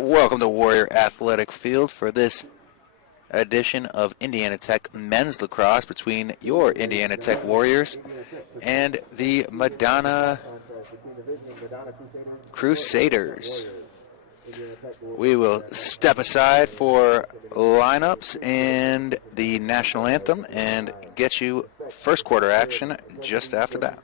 Welcome to Warrior Athletic Field for this edition of Indiana Tech Men's Lacrosse between your Indiana Tech Warriors and the Madonna Crusaders. We will step aside for lineups and the national anthem and get you first quarter action just after that.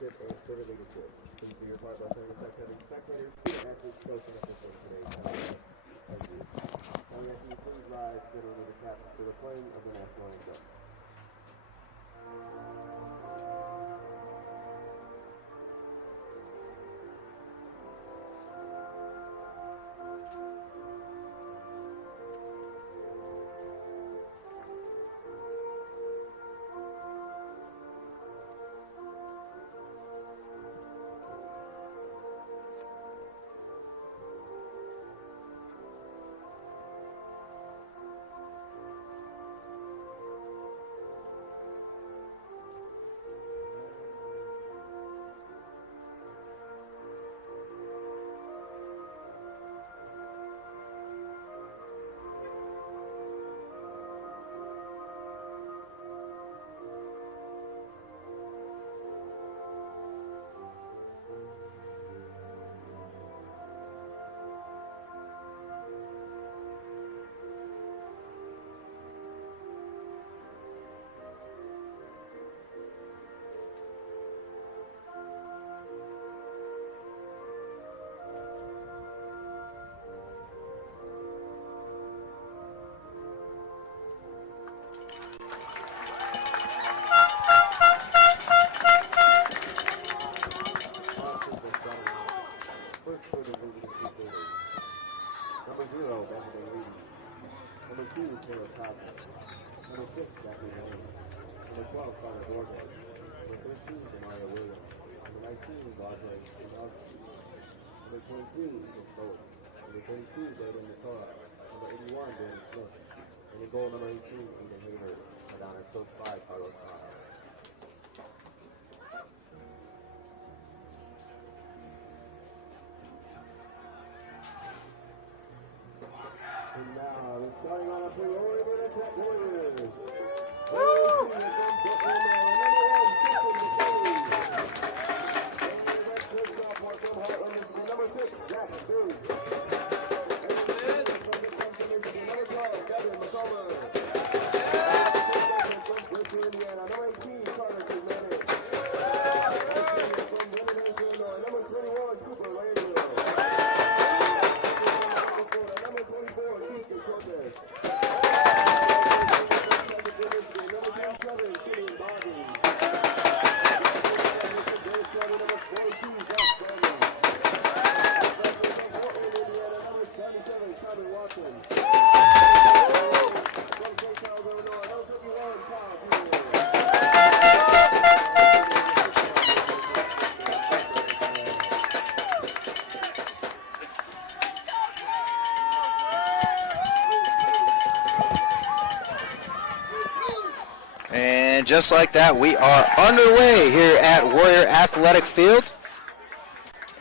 And just like that, we are underway here at Warrior Athletic Field.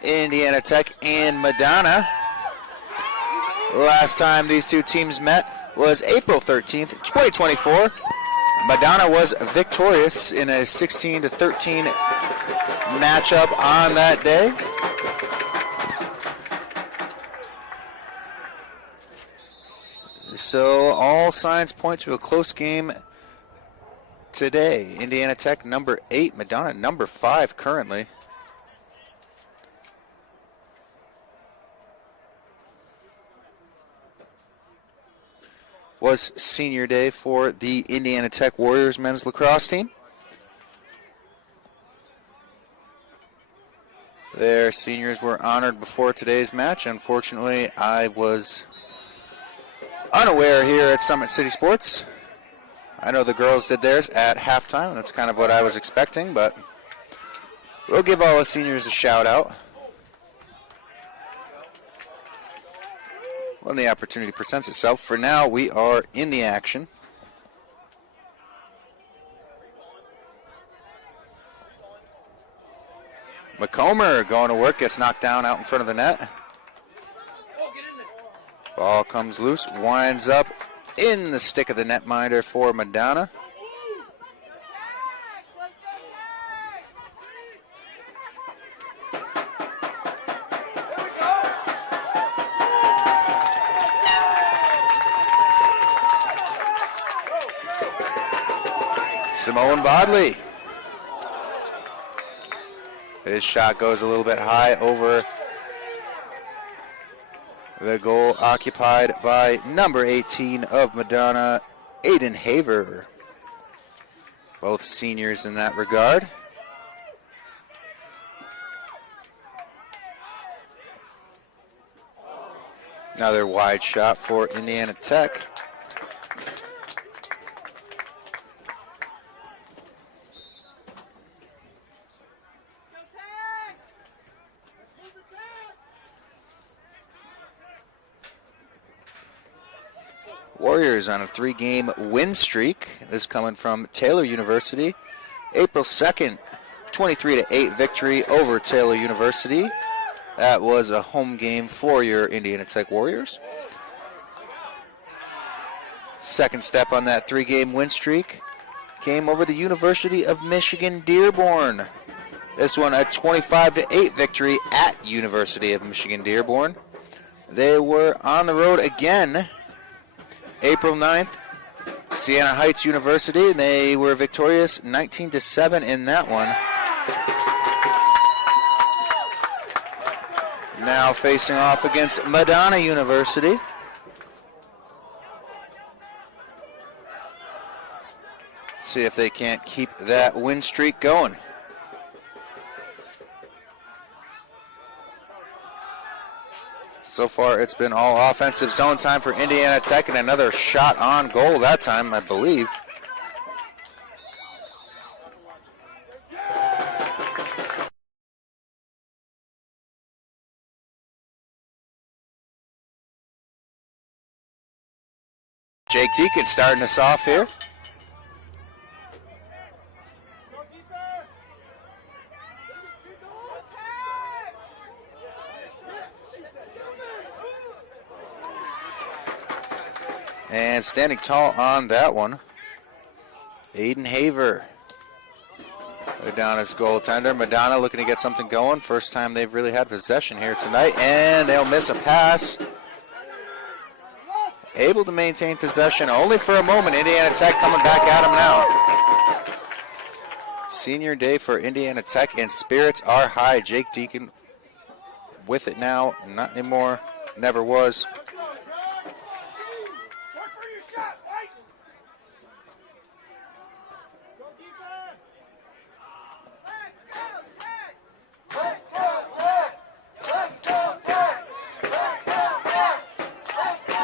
Indiana Tech and Madonna. Last time these two teams met was April 13th, 2024. Madonna was victorious in a 16-13 matchup on that day. So all signs point to a close game today. Indiana Tech number 8, Madonna number 5 currently. Was senior day for the Indiana Tech Warriors men's lacrosse team. Their seniors were honored before today's match. Unfortunately, I was unaware here at Summit City Sports. I know the girls did theirs at halftime. That's kind of what I was expecting, but we'll give all the seniors a shout out when the opportunity presents itself. For now, we are in the action. McComber going to work, gets knocked down out in front of the net. Ball comes loose, winds up in the stick of the netminder for Madonna. Simone Bodley. His shot goes a little bit high over the goal occupied by number 18 of Madonna, Aiden Haver. Both seniors in that regard. Another wide shot for Indiana Tech. Warriors on a 3-game win streak. This coming from Taylor University. April 2nd, 23-8 victory over Taylor University. That was a home game for your Indiana Tech Warriors. Second step on that 3-game win streak came over the University of Michigan Dearborn. This one a 25-8 victory at University of Michigan Dearborn. They were on the road again April 9th, Siena Heights University. They were victorious 19-7 in that one. Now facing off against Madonna University. See if they can't keep that win streak going. So far, it's been all offensive zone time for Indiana Tech, and another shot on goal that time, I believe. Jake Deacon starting us off here. And standing tall on that one, Aiden Haver, Madonna's goaltender. Madonna looking to get something going. First time they've really had possession here tonight, and they'll miss a pass. Able to maintain possession only for a moment. Indiana Tech coming back at them now. Senior day for Indiana Tech, and spirits are high. Jake Deacon with it now, not anymore, never was.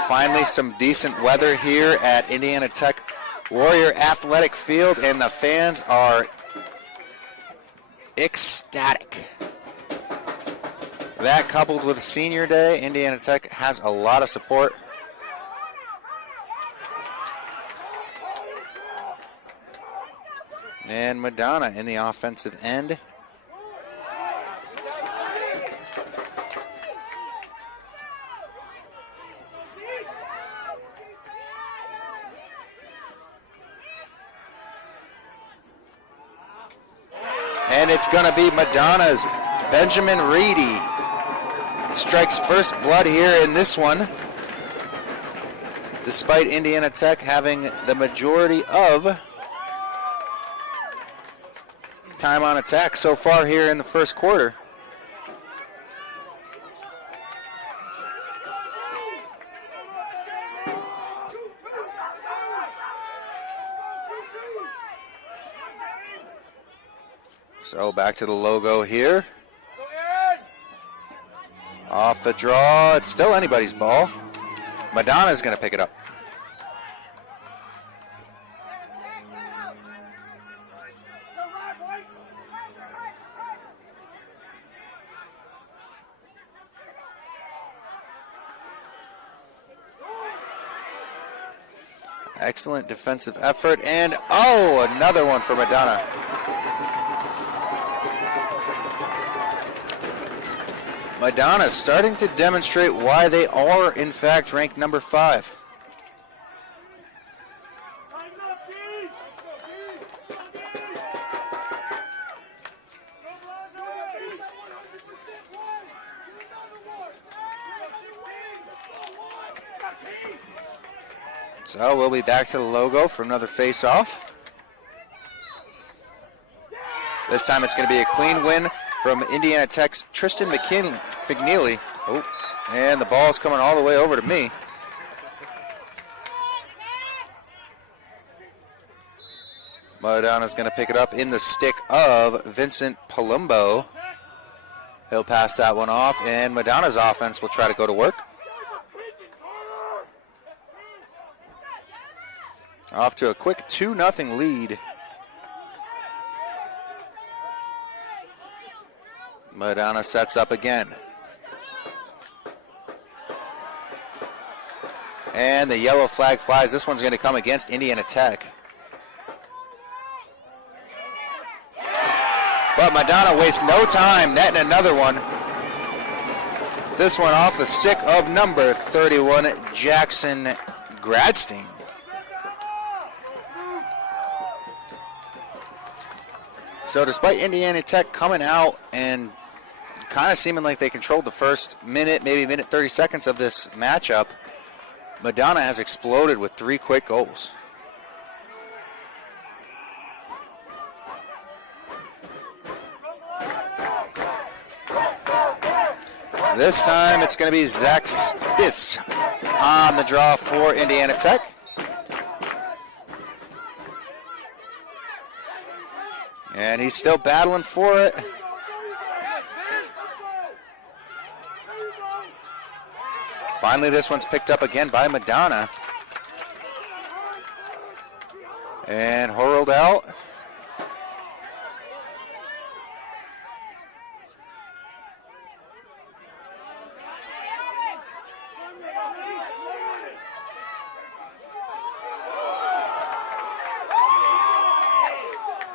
Finally, some decent weather here at Indiana Tech Warrior Athletic Field, and the fans are ecstatic. That coupled with Senior Day, Indiana Tech has a lot of support. And Madonna in the offensive end. And it's going to be Madonna's Benjamin Reedy. Strikes first blood here in this one. Despite Indiana Tech having the majority of time on attack so far here in the first quarter. So back to the logo here. Off the draw, it's still anybody's ball. Madonna's going to pick it up. Excellent defensive effort, and another one for Madonna. Madonna starting to demonstrate why they are, in fact, ranked number 5. So we'll be back to the logo for another face-off. This time it's going to be a clean win from Indiana Tech's Tristan McNeely. Oh, and the ball's coming all the way over to me. Madonna's going to pick it up in the stick of Vincent Palumbo. He'll pass that one off, and Madonna's offense will try to go to work. Off to a quick 2-0 lead. Madonna sets up again. And the yellow flag flies. This one's going to come against Indiana Tech. But Madonna wastes no time netting another one. This one off the stick of number 31, Jackson Gradstein. So despite Indiana Tech coming out and kind of seeming like they controlled the first minute, maybe minute 30 seconds of this matchup, Madonna has exploded with 3 quick goals. This time it's going to be Zach Spitz on the draw for Indiana Tech. And he's still battling for it. Finally, this one's picked up again by Madonna. And hurled out.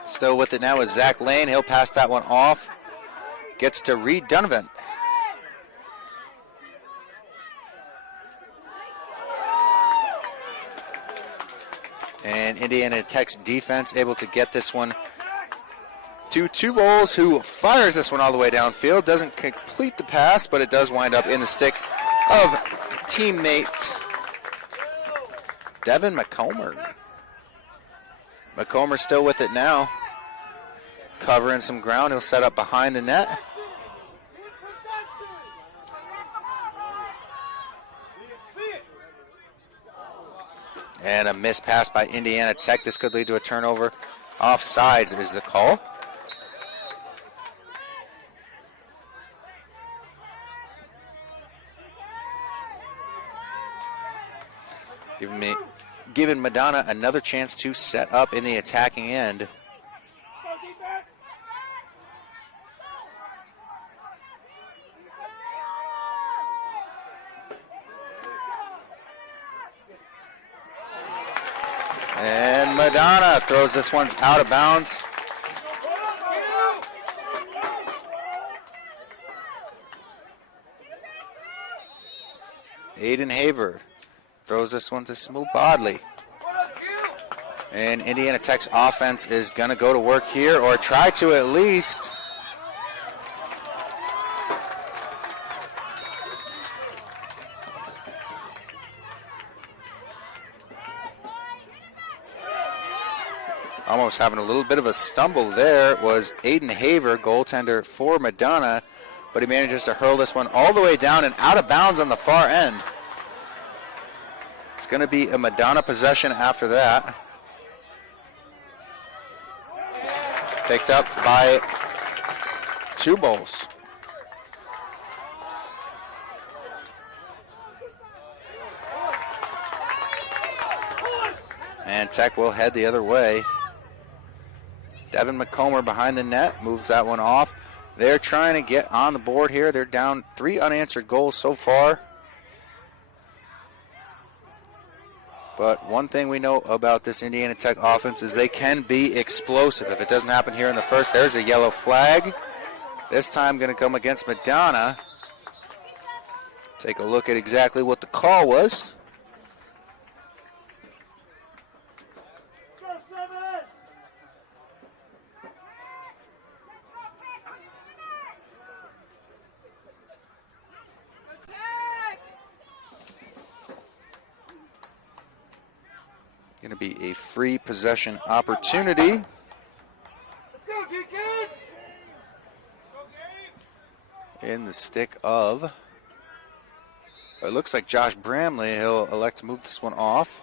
Still with it now is Zach Lane. He'll pass that one off. Gets to Reed Donovan. And Indiana Tech's defense able to get this one to Two Bowles, who fires this one all the way downfield. Doesn't complete the pass, but it does wind up in the stick of teammate Devin McComber. McComber still with it now. Covering some ground. He'll set up behind the net. And a missed pass by Indiana Tech. This could lead to a turnover. Offsides is the call. Giving Madonna another chance to set up in the attacking end. And Madonna throws this one out of bounds. Aiden Haver throws this one to Smooth Bodley. And Indiana Tech's offense is going to go to work here, or try to at least. Almost having a little bit of a stumble there was Aiden Haver, goaltender for Madonna, but he manages to hurl this one all the way down and out of bounds on the far end. It's going to be a Madonna possession after that. Picked up by Two Bowles. And Tech will head the other way. Devin McComber behind the net, moves that one off. They're trying to get on the board here. They're down 3 unanswered goals so far. But one thing we know about this Indiana Tech offense is they can be explosive. If it doesn't happen here in the first, there's a yellow flag. This time going to come against Madonna. Take a look at exactly what the call was. Going to be a free possession opportunity. Let's go, Deacon! In the stick of, it looks like Josh Bramley. He'll elect to move this one off.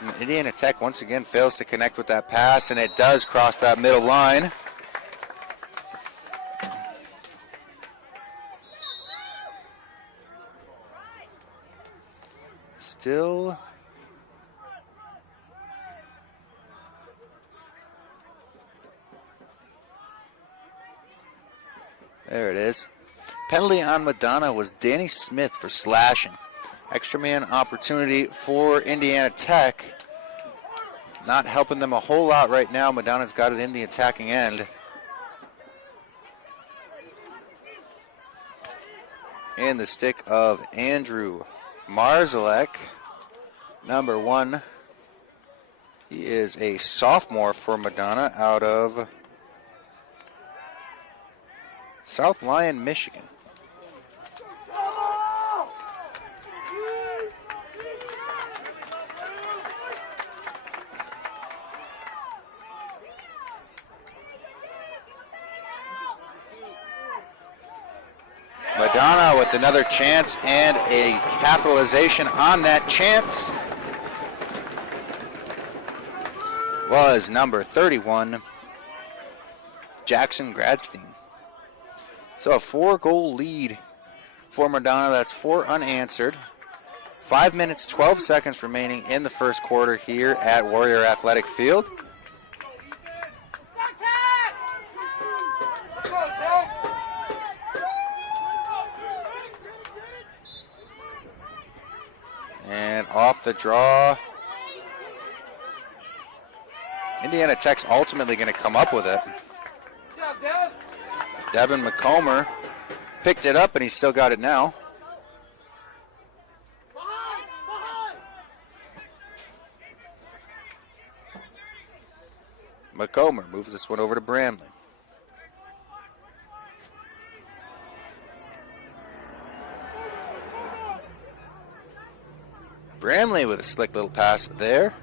And Indiana Tech once again fails to connect with that pass, and it does cross that middle line. Still there it is. Penalty on Madonna was Danny Smith for slashing. Extra man opportunity for Indiana Tech. Not helping them a whole lot right now. Madonna's got it in the attacking end. And the stick of Andrew Marzalek, number 1. He is a sophomore for Madonna out of South Lyon, Michigan. Madonna with another chance and a capitalization on that chance was number 31, Jackson Gradstein. So a 4-goal lead for Madonna. That's 4 unanswered. 5 minutes, 12 seconds remaining in the first quarter here at Warrior Athletic Field. And off the draw. Indiana Tech's ultimately going to come up with it. Devin McComber picked it up, and he's still got it now. McComber moves this one over to Bramley. Bramley with a slick little pass there.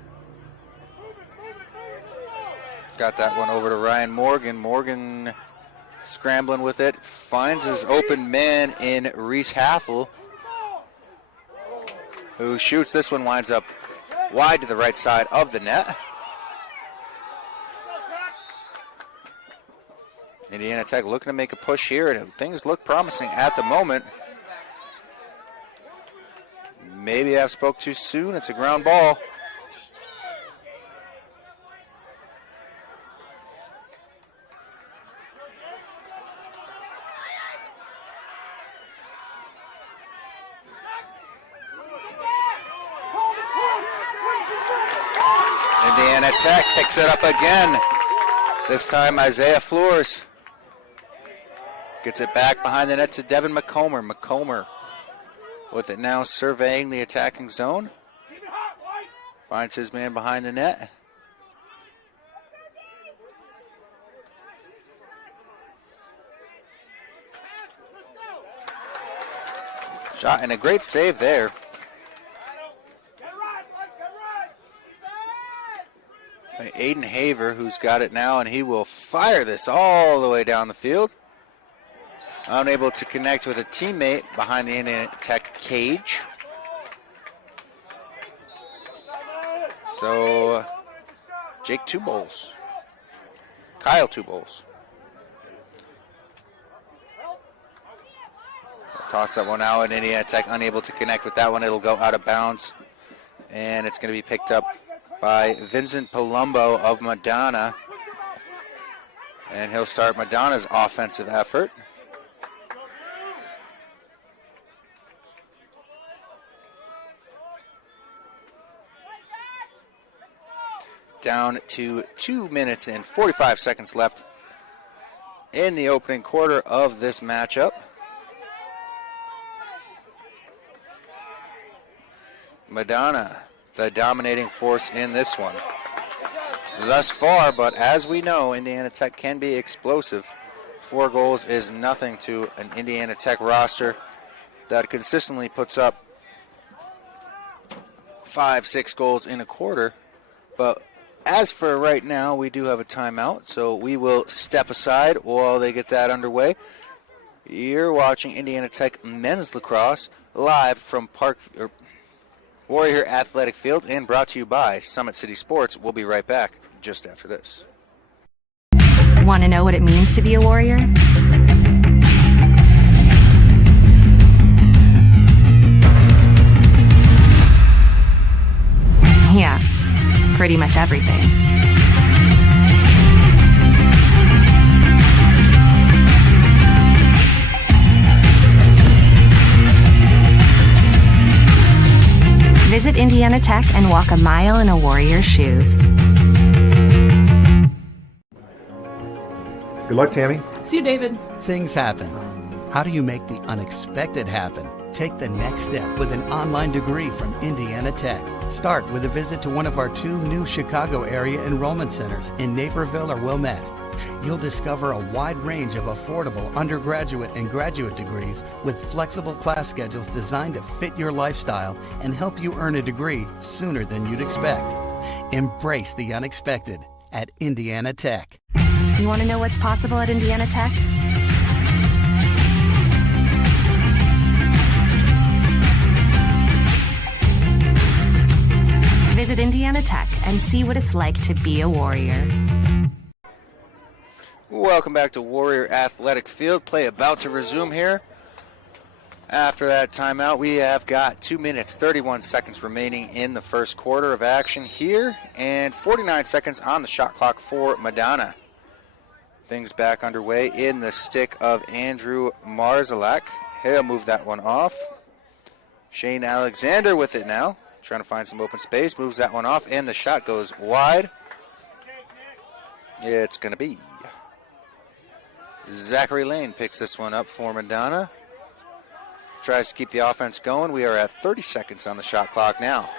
Got that one over to Ryan Morgan. Morgan scrambling with it. Finds his open man in Reese Haffel, who shoots this one, winds up wide to the right side of the net. Indiana Tech looking to make a push here, and things look promising at the moment. Maybe I spoke too soon. It's a ground ball. Indiana Tech picks it up again. This time Isaiah Flores gets it back behind the net to Devin McComber. McComber with it now surveying the attacking zone. Finds his man behind the net. Shot and a great save there. By Aiden Haver, who's got it now, and he will fire this all the way down the field. Unable to connect with a teammate behind the Indiana Tech cage. So, Jake Two-Bowls. Kyle Two-Bowls. Toss that one out, and Indiana Tech unable to connect with that one. It'll go out of bounds, and it's going to be picked up by Vincent Palumbo of Madonna. And he'll start Madonna's offensive effort. Down to 2 minutes and 45 seconds left in the opening quarter of this matchup. Madonna, the dominating force in this one thus far, but as we know, Indiana Tech can be explosive. 4 goals is nothing to an Indiana Tech roster that consistently puts up 5-6 goals in a quarter. But as for right now, we do have a timeout, so we will step aside while they get that underway. You're watching Indiana Tech men's lacrosse live from Warrior Athletic Field and brought to you by Summit City Sports. We'll be right back just after this. Want to know what it means to be a Warrior? Yeah, pretty much everything. Visit Indiana Tech and walk a mile in a Warrior's shoes. Good luck, Tammy. See you, David. Things happen. How do you make the unexpected happen? Take the next step with an online degree from Indiana Tech. Start with a visit to one of our 2 new Chicago area enrollment centers in Naperville or Wilmette. You'll discover a wide range of affordable undergraduate and graduate degrees with flexible class schedules designed to fit your lifestyle and help you earn a degree sooner than you'd expect. Embrace the unexpected at Indiana Tech. You want to know what's possible at Indiana Tech? Visit Indiana Tech and see what it's like to be a Warrior. Welcome back to Warrior Athletic Field. Play about to resume here. After that timeout, we have got 2 minutes, 31 seconds remaining in the first quarter of action here, and 49 seconds on the shot clock for Madonna. Things back underway in the stick of Andrew Marzalek. He'll move that one off. Shane Alexander with it now, trying to find some open space, moves that one off, and the shot goes wide. It's going to be Zachary Lane picks this one up for Madonna. Tries to keep the offense going. We are at 30 seconds on the shot clock now.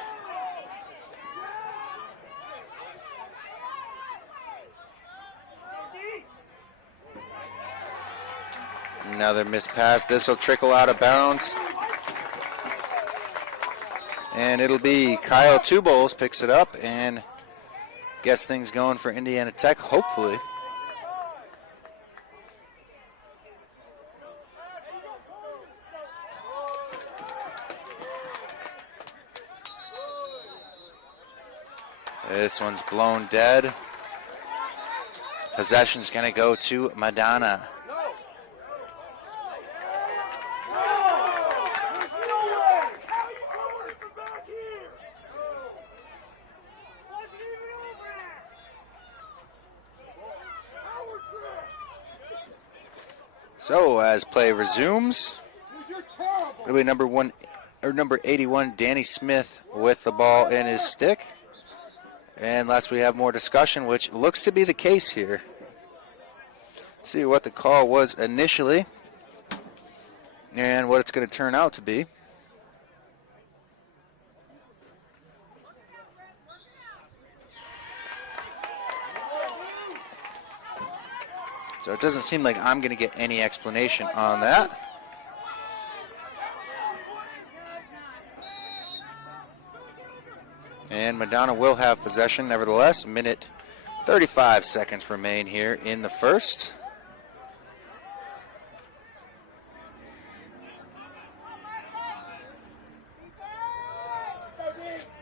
Another missed pass. This will trickle out of bounds. And it'll be Kyle Tubols picks it up and gets things going for Indiana Tech, hopefully. This one's blown dead. Possession's going to go to Madonna. So as play resumes, it'll be number 81, Danny Smith, with the ball in his stick. And unless we have more discussion, which looks to be the case here. See what the call was initially and what it's going to turn out to be. So it doesn't seem like I'm going to get any explanation on that. And Madonna will have possession nevertheless. Minute 35 seconds remain here in the first.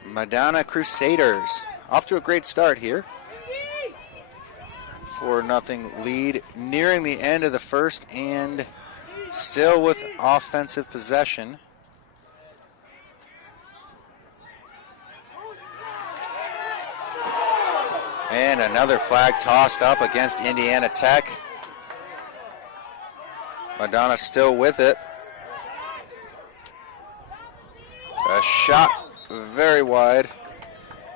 Madonna Crusaders off to a great start here. 4-0 lead nearing the end of the first and still with offensive possession. And another flag tossed up against Indiana Tech. Madonna still with it. A shot very wide.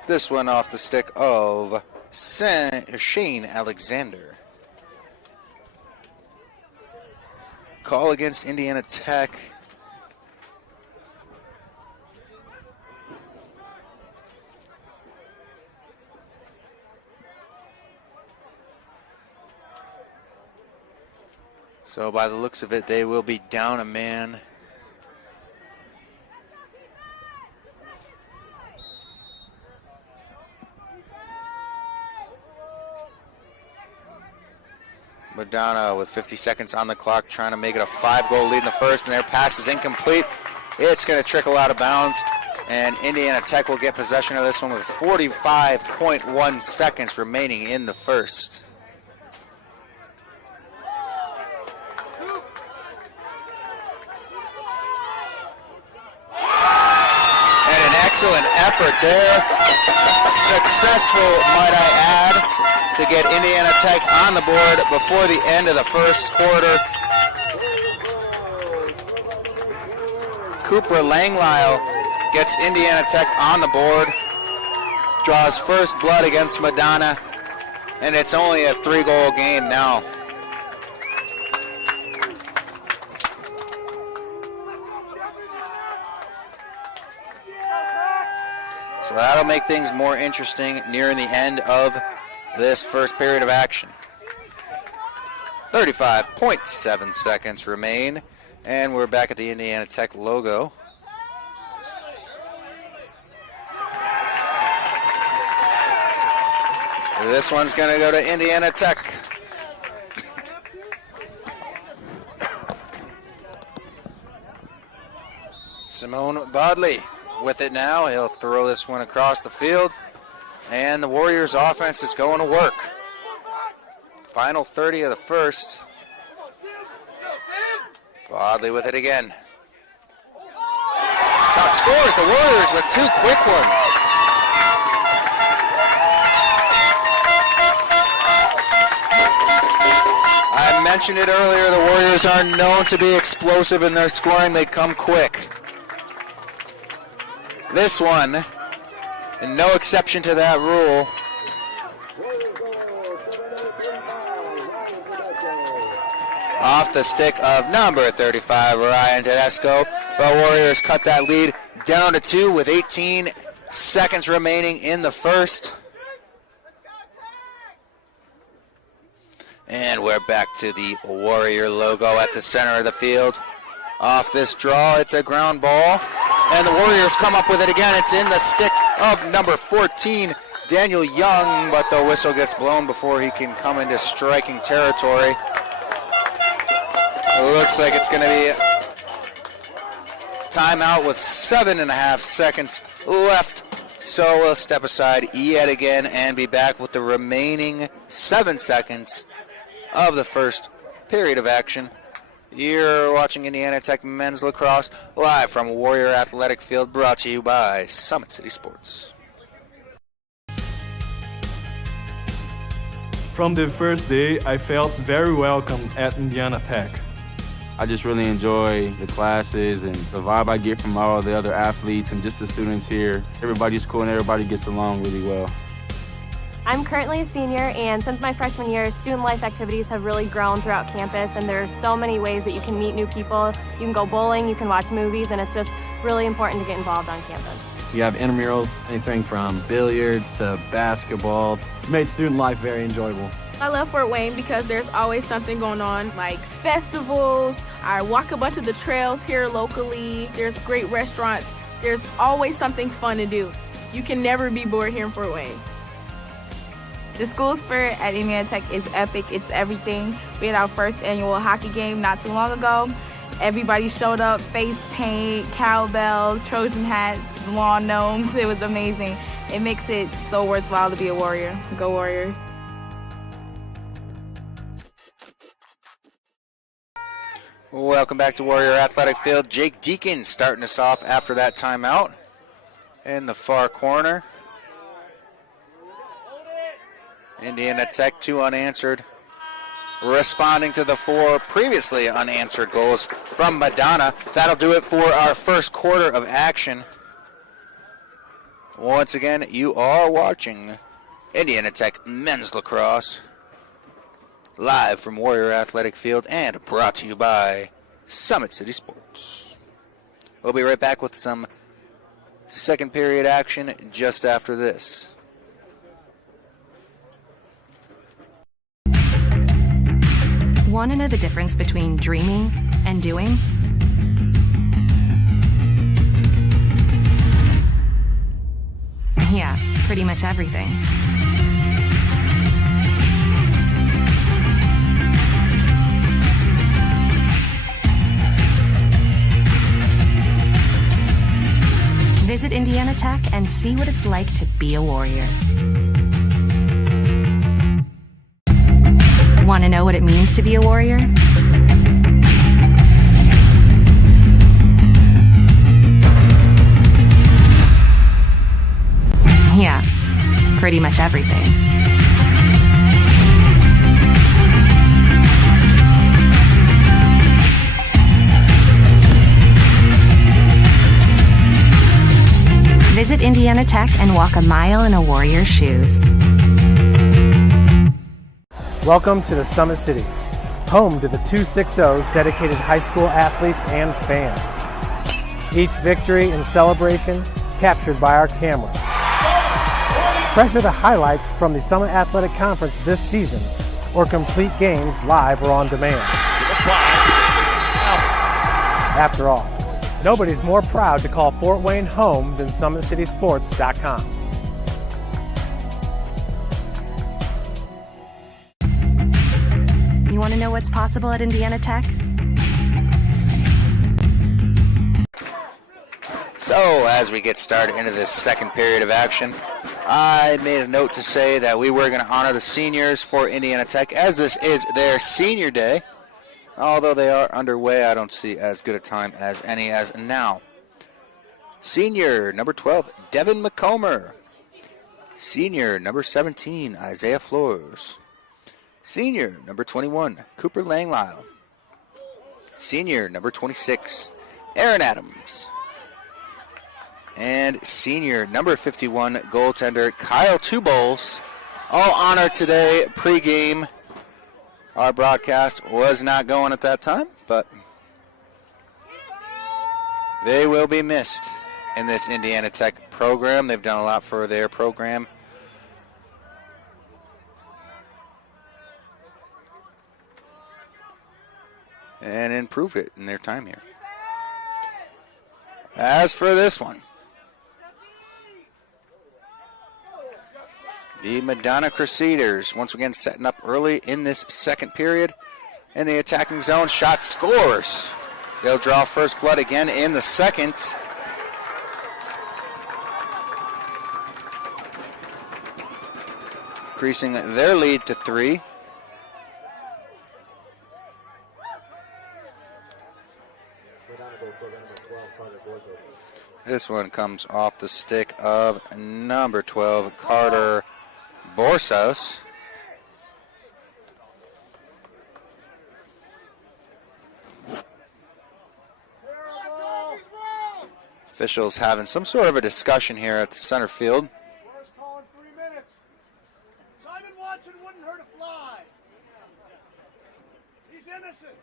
This one off the stick of Shane Alexander. call against Indiana Tech. So by the looks of it, they will be down a man. Madonna with 50 seconds on the clock trying to make it a 5-goal lead in the first, and their pass is incomplete. It's going to trickle out of bounds, and Indiana Tech will get possession of this one with 45.1 seconds remaining in the first. Excellent effort there. Successful, might I add, to get Indiana Tech on the board before the end of the first quarter. Cooper Langlisle gets Indiana Tech on the board, draws first blood against Madonna, and it's only a 3-goal game now. So that'll make things more interesting nearing the end of this first period of action. 35.7 seconds remain, and we're back at the Indiana Tech logo. This one's going to go to Indiana Tech. Simone Bodley with it now. He'll throw this one across the field, and the Warriors offense is going to work. Final 30 of the first. Bodley with it again. Outscores the Warriors with 2 quick ones. I mentioned it earlier, the Warriors are known to be explosive in their scoring. They come quick. This one, and no exception to that rule. Off the stick of number 35, Ryan Tedesco. The Warriors cut that lead down to 2 with 18 seconds remaining in the first. And we're back to the Warrior logo at the center of the field. Off this draw, it's a ground ball. And the Warriors come up with it again. It's in the stick of number 14, Daniel Young, but the whistle gets blown before he can come into striking territory. It looks like it's going to be timeout with 7.5 seconds left. So we'll step aside yet again and be back with the remaining 7 seconds of the first period of action. You're watching Indiana Tech Men's Lacrosse live from Warrior Athletic Field, brought to you by Summit City Sports. From the first day, I felt very welcome at Indiana Tech. I just really enjoy the classes and the vibe I get from all the other athletes and just the students here. Everybody's cool and everybody gets along really well. I'm currently a senior, and since my freshman year, student life activities have really grown throughout campus, and there's so many ways that you can meet new people. You can go bowling, you can watch movies, and it's just really important to get involved on campus. You have intramurals, anything from billiards to basketball. It's made student life very enjoyable. I love Fort Wayne because there's always something going on, like festivals. I walk a bunch of the trails here locally. There's great restaurants. There's always something fun to do. You can never be bored here in Fort Wayne. The school spirit at Indiana Tech is epic. It's everything. We had our first annual hockey game not too long ago. Everybody showed up, face paint, cowbells, Trojan hats, lawn gnomes. It was amazing. It makes it so worthwhile to be a Warrior. Go Warriors. Welcome back to Warrior Athletic Field. Jake Deacon starting us off after that timeout in the far corner. Indiana Tech 2 unanswered, responding to the 4 previously unanswered goals from Madonna. That'll do it for our first quarter of action. Once again, you are watching Indiana Tech Men's Lacrosse live from Warrior Athletic Field and brought to you by Summit City Sports. We'll be right back with some second period action just after this. Want to know the difference between dreaming and doing? Yeah, pretty much everything. Visit Indiana Tech and see what it's like to be a warrior. Want to know what it means to be a warrior? Yeah, pretty much everything. Visit Indiana Tech and walk a mile in a warrior's shoes. Welcome to the Summit City, home to the 260's dedicated high school athletes and fans. Each victory and celebration captured by our cameras. Treasure the highlights from the Summit Athletic Conference this season, or complete games live or on demand. After all, nobody's more proud to call Fort Wayne home than SummitCitySports.com. You want to know what's possible at Indiana Tech? So, as we get started into this second period of action, I made a note to say that we were going to honor the seniors for Indiana Tech, as this is their senior day. Although they are underway, I don't see as good a time as any as now. Senior number 12, Devin McComber. Senior number 17, Isaiah Flores. Senior number 21, Cooper Langlisle. Senior number 26, Aaron Adams. And senior number 51, goaltender Kyle Two-Bowls. All honored today, pregame. Our broadcast was not going at that time, but they will be missed in this Indiana Tech program. They've done a lot for their program. And improved it in their time here. As for this one, the Madonna Crusaders once again setting up early in this second period. In the attacking zone, shot scores. They'll draw first blood again in the second. Increasing their lead to 3. This one comes off the stick of number 12, Carter Borsos. Officials having some sort of a discussion here at the center field. First call in 3 minutes. Simon Watson wouldn't hurt a fly. He's innocent.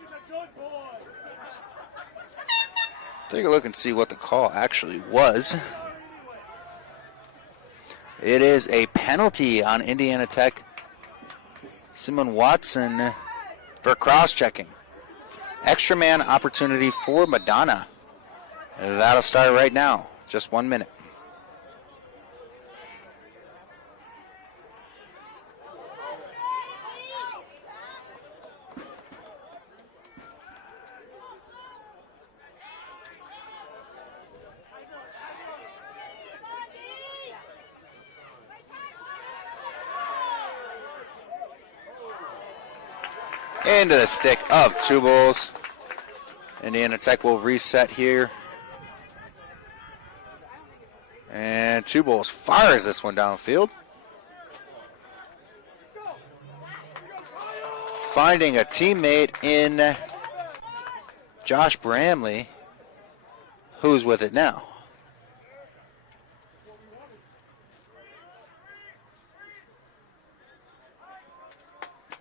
He's a good boy. Take a look and see what the call actually was. It is a penalty on Indiana Tech. Simon Watson for cross-checking. Extra man opportunity for Madonna. That'll start right now. Just 1 minute. Into the stick of Two-Bowls. Indiana Tech will reset here. And Two-Bowls fires this one downfield. Finding a teammate in Josh Bramley, who's with it now.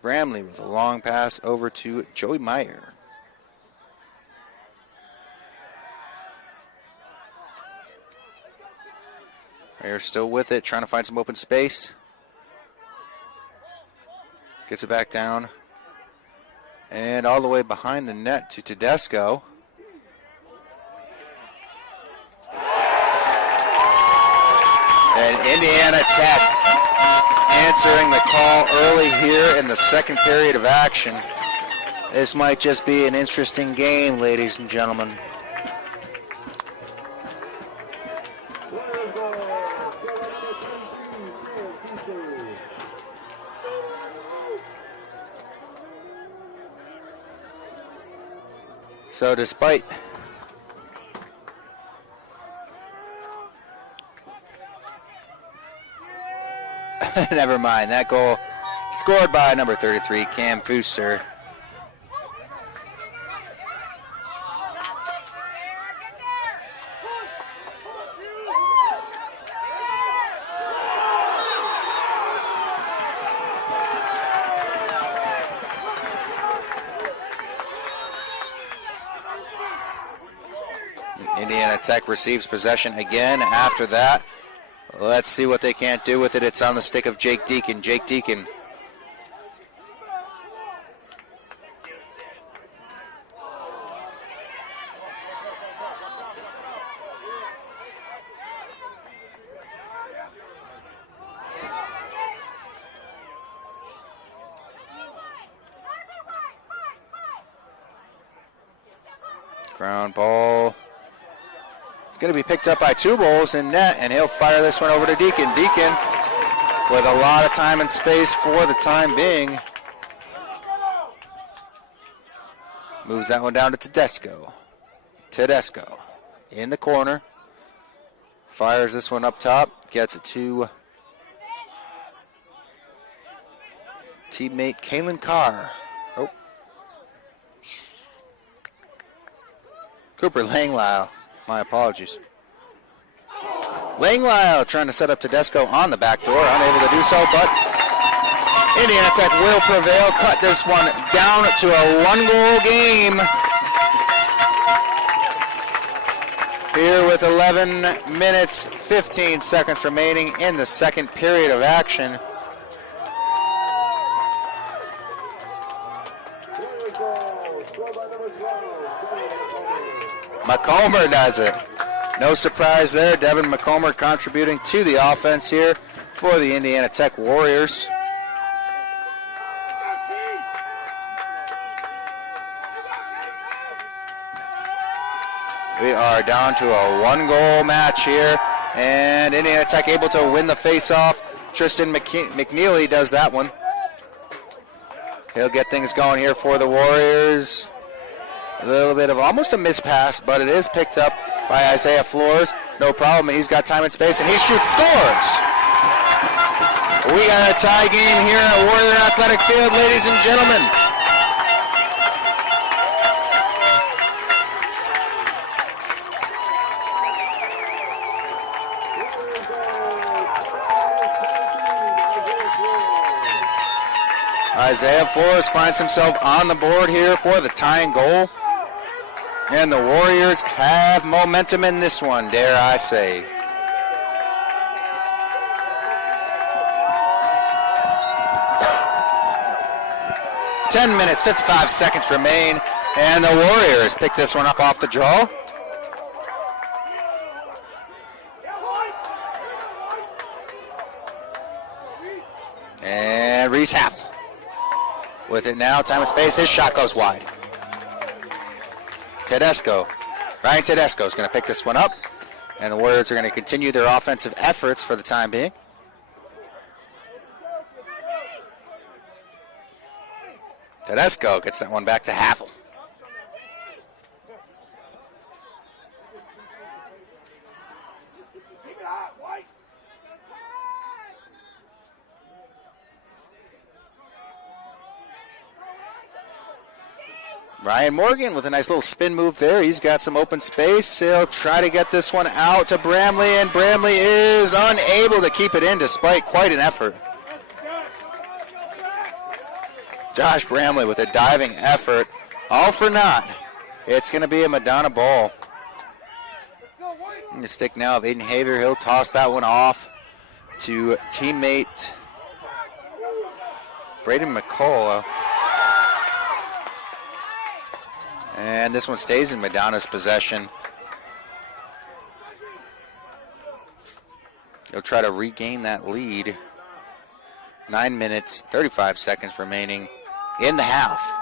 Bramley with a long pass over to Joey Meyer. Meyer still with it, trying to find some open space. Gets it back down. And all the way behind the net to Tedesco. And Indiana Tech answering the call early here in the second period of action. This might just be an interesting game, ladies and gentlemen. So despite never mind, that goal scored by number 33, Cam Fooster. Indiana Tech receives possession again after that. Let's see what they can't do with it. It's on the stick of Jake Deacon. Jake Deacon. Ground ball. Going to be picked up by two Bulls in net, and he'll fire this one over to Deacon. Deacon with a lot of time and space for the time being. Moves that one down to Tedesco. Tedesco in the corner. Fires this one up top. Gets it to teammate Kalen Carr. Oh. Cooper Langlisle. My apologies. Langlisle trying to set up Tedesco on the back door, unable to do so, but Indiana Tech will prevail. Cut this one down to a one-goal game. Here with 11 minutes, 15 seconds remaining in the second period of action. McComber does it. No surprise there. Devin McComber contributing to the offense here for the Indiana Tech Warriors. We are down to a one-goal match here, and Indiana Tech able to win the face-off. Tristan McNeely does that one. He'll get things going here for the Warriors. A little bit of almost a miss-pass, but it is picked up by Isaiah Flores. No problem. He's got time and space, and he shoots, scores. We got a tie game here at Warrior Athletic Field, ladies and gentlemen. Isaiah Flores finds himself on the board here for the tying goal. And the Warriors have momentum in this one, dare I say. Ten minutes, 55 seconds remain, and the Warriors pick this one up off the draw. And Reese Havel with it now, time and space, his shot goes wide. Tedesco, Ryan Tedesco is going to pick this one up, and the Warriors are going to continue their offensive efforts for the time being. Tedesco gets that one back to Havel. Ryan Morgan with a nice little spin move there. He's got some open space. He'll try to get this one out to Bramley, and Bramley is unable to keep it in despite quite an effort. Josh Bramley with a diving effort. All for naught. It's going to be a Madonna ball. In the stick now of Aiden Haver. He'll toss that one off to teammate Braden McCullough. And this one stays in Madonna's possession. He'll try to regain that lead. 9 minutes, 35 seconds remaining in the half.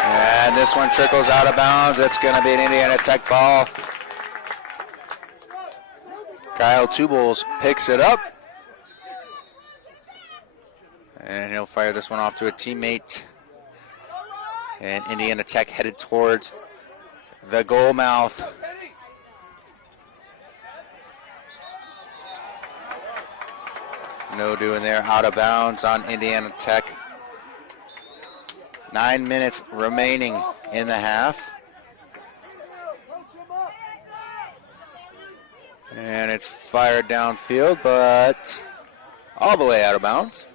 And this one trickles out of bounds. It's going to be an Indiana Tech ball. Kyle Tubles picks it up. And he'll fire this one off to a teammate. And Indiana Tech headed towards the goal mouth. No doing there, out of bounds on Indiana Tech. 9 minutes remaining in the half. And it's fired downfield, but all the way out of bounds.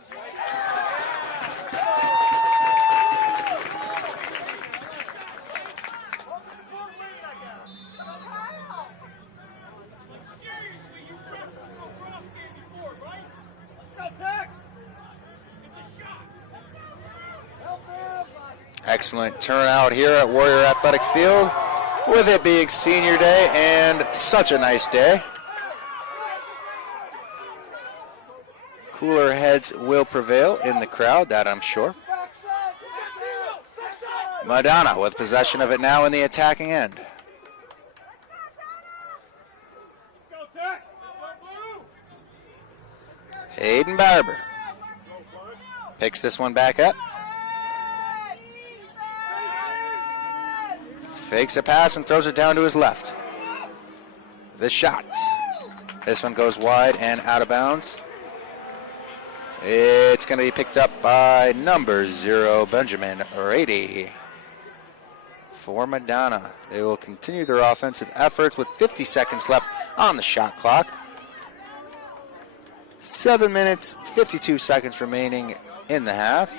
Excellent turnout here at Warrior Athletic Field, with it being senior day and such a nice day. Cooler heads will prevail in the crowd, that I'm sure. Madonna with possession of it now in the attacking end. Hayden Barber picks this one back up. Fakes a pass and throws it down to his left. The shot. This one goes wide and out of bounds. It's going to be picked up by number 0, Benjamin Rady. For Madonna, they will continue their offensive efforts with 50 seconds left on the shot clock. 7 minutes, 52 seconds remaining in the half.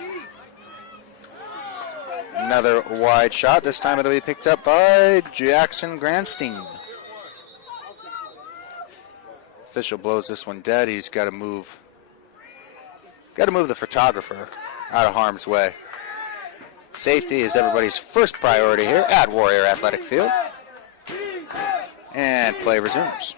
Another wide shot. This time it'll be picked up by Jackson Grandstein. Official blows this one dead. He's got to move. Got to move the photographer out of harm's way. Safety is everybody's first priority here at Warrior Athletic Field. And play resumes.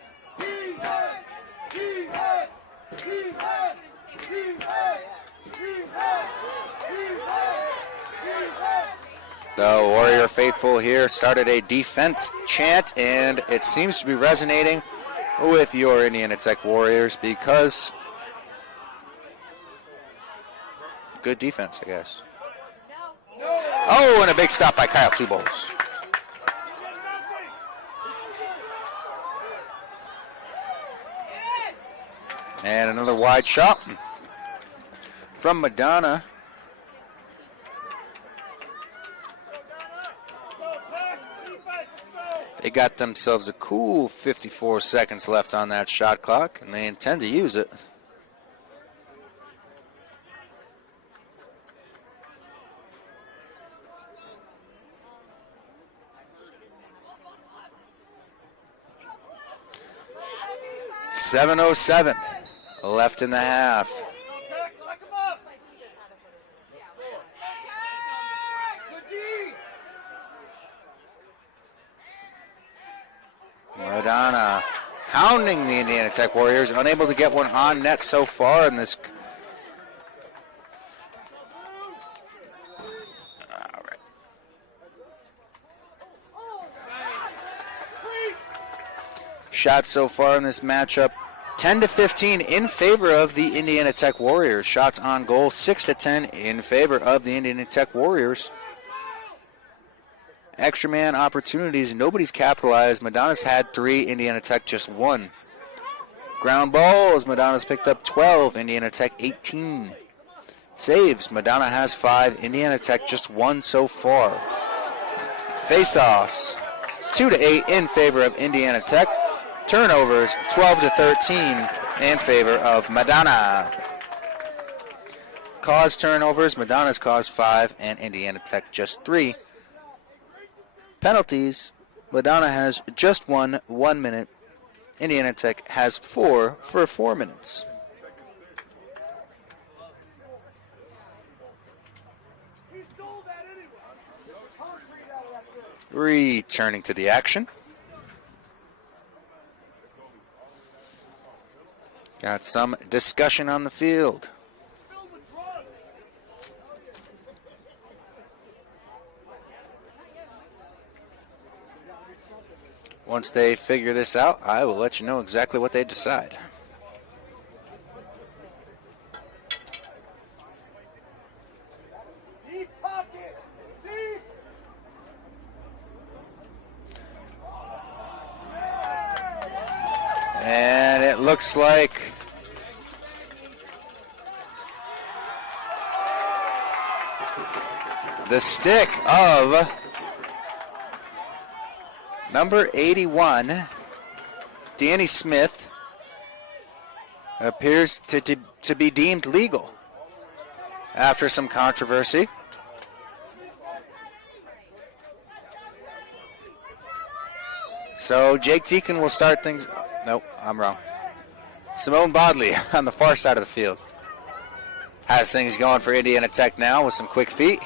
The Warrior faithful here started a defense chant, and it seems to be resonating with your Indiana Tech Warriors because good defense, I guess. Oh, and a big stop by Kyle Tubles. And another wide shot from Madonna. They got themselves a cool 54 seconds left on that shot clock, and they intend to use it. .707 left in the half. Madonna hounding the Indiana Tech Warriors, unable to get one on net so far in this. All right. Shots so far in this matchup, 10-15 in favor of the Indiana Tech Warriors. Shots on goal, 6-10 in favor of the Indiana Tech Warriors. Extra man opportunities, nobody's capitalized. Madonna's had 3, Indiana Tech just 1. Ground balls, Madonna's picked up 12, Indiana Tech 18. Saves, Madonna has 5. Indiana Tech just 1 so far. Face-offs, 2-8 in favor of Indiana Tech. Turnovers, 12-13 in favor of Madonna. Caused turnovers, Madonna's caused 5 and Indiana Tech just 3. Penalties, Madonna has just 1 minute. Indiana Tech has 4 for 4 minutes. Returning to the action. Got some discussion on the field. Once they figure this out, I will let you know exactly what they decide. Deep pocket. Deep. And it looks like the stick of number 81, Danny Smith, appears to be deemed legal after some controversy. So Jake Deacon will start things. Nope, I'm wrong. Simone Bodley on the far side of the field has things going for Indiana Tech now with some quick feet.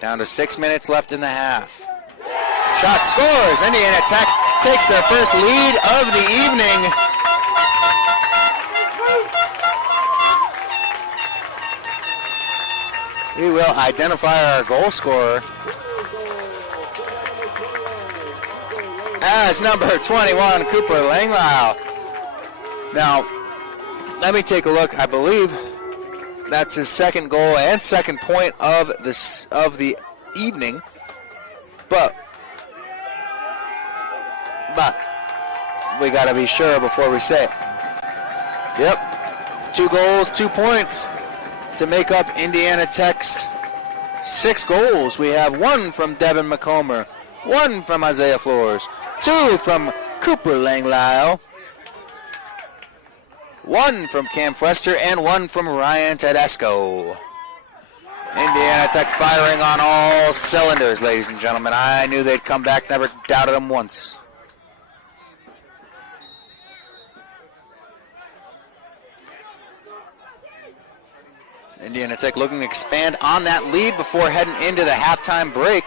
Down to 6 minutes left in the half. Shot scores. Indiana Tech takes their first lead of the evening. We will identify our goal scorer as number 21, Cooper Langlisle. Now, let me take a look. I believe that's his second goal and second point of the evening. But we got to be sure before we say it. Yep, 2 goals, 2 points to make up Indiana Tech's 6 goals. We have 1 from Devin McComber, 1 from Isaiah Flores, 2 from Cooper Langlisle, 1 from Cam Fester, and 1 from Ryan Tedesco. Indiana Tech firing on all cylinders, ladies and gentlemen. I knew they'd come back, never doubted them once. Indiana Tech looking to expand on that lead before heading into the halftime break.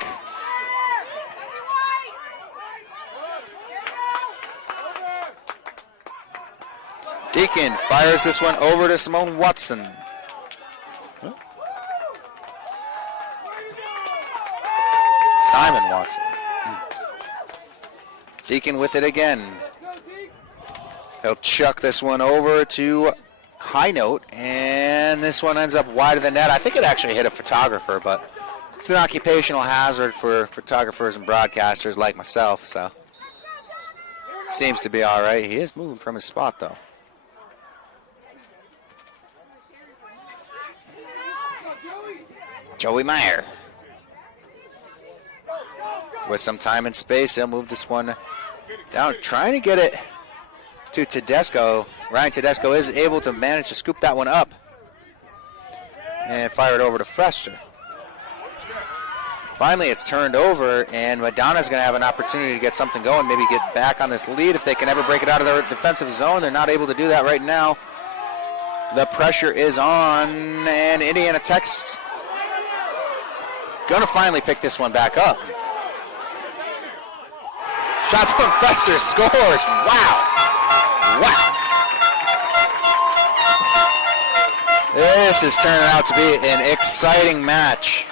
Deacon fires this one over to Simone Watson. Simon Watson. Deacon with it again. He'll chuck this one over to High Note, and this one ends up wide of the net. I think it actually hit a photographer, but it's an occupational hazard for photographers and broadcasters like myself, so seems to be all right. He is moving from his spot, though. Joey Meyer. With some time and space, he'll move this one down, trying to get it to Tedesco. Ryan Tedesco is able to manage to scoop that one up and fire it over to Fester. Finally, it's turned over, and Madonna's going to have an opportunity to get something going, maybe get back on this lead if they can ever break it out of their defensive zone. They're not able to do that right now. The pressure is on, and Indiana Tech's going to finally pick this one back up. Shot from Fester, scores. Wow. Wow. This is turning out to be an exciting match.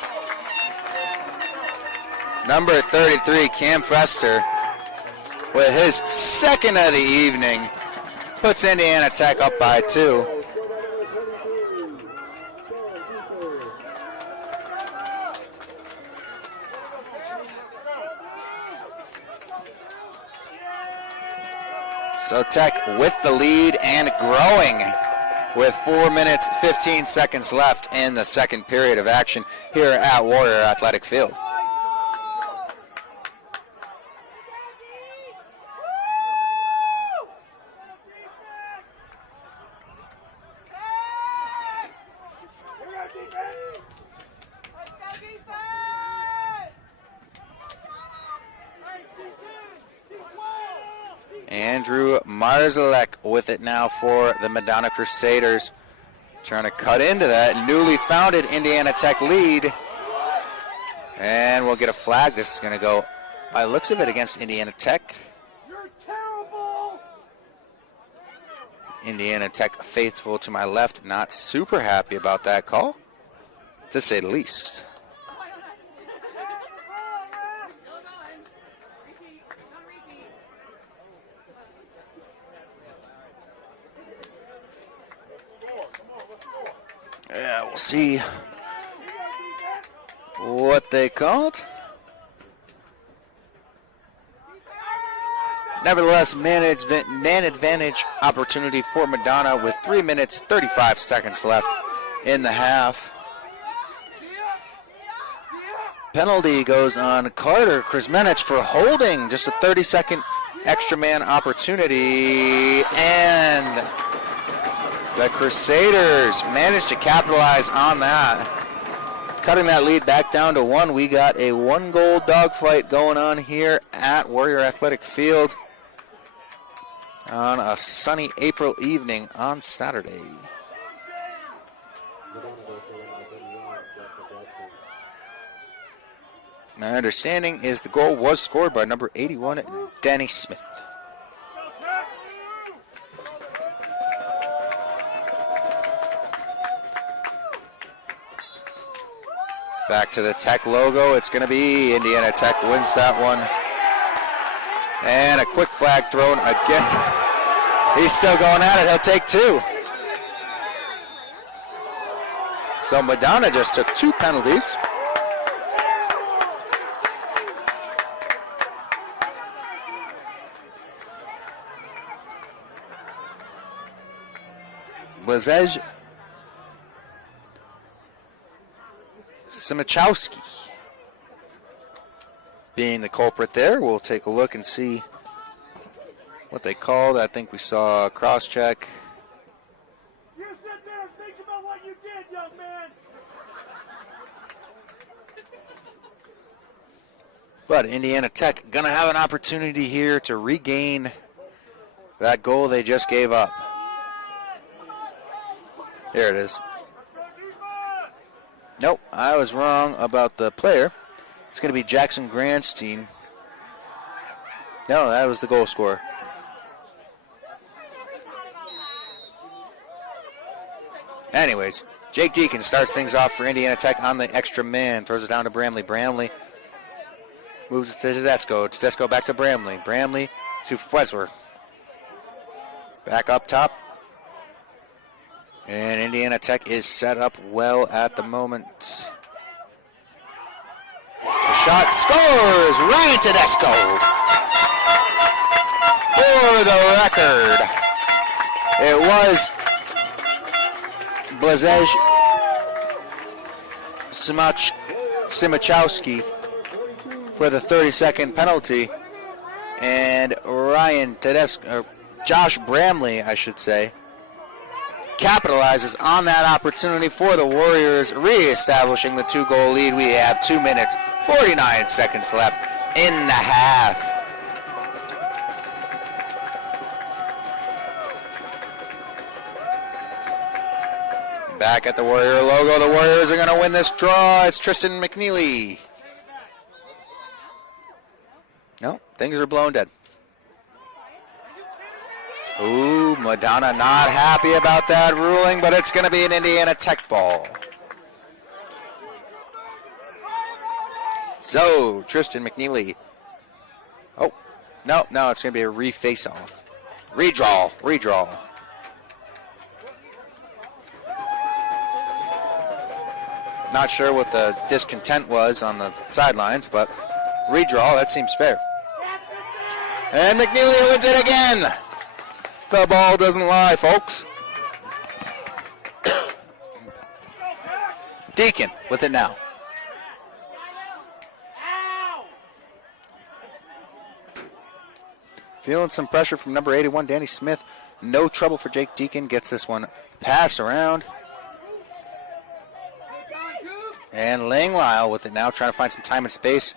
Number 33, Cam Fester, with his second of the evening, puts Indiana Tech up by 2. So Tech with the lead and growing with 4 minutes, 15 seconds left in the second period of action here at Warrior Athletic Field. Andrew Marzalek with it now for the Madonna Crusaders. Trying to cut into that newly founded Indiana Tech lead. And we'll get a flag. This is going to go, by the looks of it, against Indiana Tech. You're terrible. Indiana Tech faithful to my left, not super happy about that call, to say the least. Yeah, we'll see what they called. Nevertheless, man advantage opportunity for Madonna with 3 minutes, 35 seconds left in the half. Penalty goes on Carter Krizmenich for holding, just a 30-second extra man opportunity, and the Crusaders managed to capitalize on that, cutting that lead back down to 1. We got a 1-goal dogfight going on here at Warrior Athletic Field on a sunny April evening on Saturday. My understanding is the goal was scored by number 81, Danny Smith. Back to the Tech logo. It's going to be Indiana Tech wins that one. And a quick flag thrown again. He's still going at it. He'll take 2. So Madonna just took 2 penalties. Blazej Simichowski being the culprit there. We'll take a look and see what they called. I think we saw a cross check. You sit there and think about what you did, young man. But Indiana Tech gonna have an opportunity here to regain that goal they just gave up. Here it is. Nope, I was wrong about the player. It's going to be Jackson Grandstein. No, that was the goal scorer. Anyways, Jake Deacon starts things off for Indiana Tech on the extra man. Throws it down to Bramley. Bramley moves it to Tedesco. Tedesco back to Bramley. Bramley to Fwesler. Back up top. And Indiana Tech is set up well at the moment. The shot scores! Ryan Tedesco! For the record, it was Blazej Simichowski for the 30-second penalty. And Ryan Tedesco, Josh Bramley, I should say, capitalizes on that opportunity for the Warriors, reestablishing the 2-goal lead. We have 2 minutes, 49 seconds left in the half. Back at the Warrior logo, the Warriors are going to win this draw. It's Tristan McNeely. No, things are blown dead. Ooh, Madonna not happy about that ruling, but it's going to be an Indiana Tech ball. So, Tristan McNeely. Oh, no, it's going to be a re-face-off. Redraw. Not sure what the discontent was on the sidelines, but redraw, that seems fair. And McNeely wins it again. The ball doesn't lie, folks. Deacon with it now. Feeling some pressure from number 81, Danny Smith. No trouble for Jake Deacon. Gets this one passed around. And Langlyle with it now, trying to find some time and space.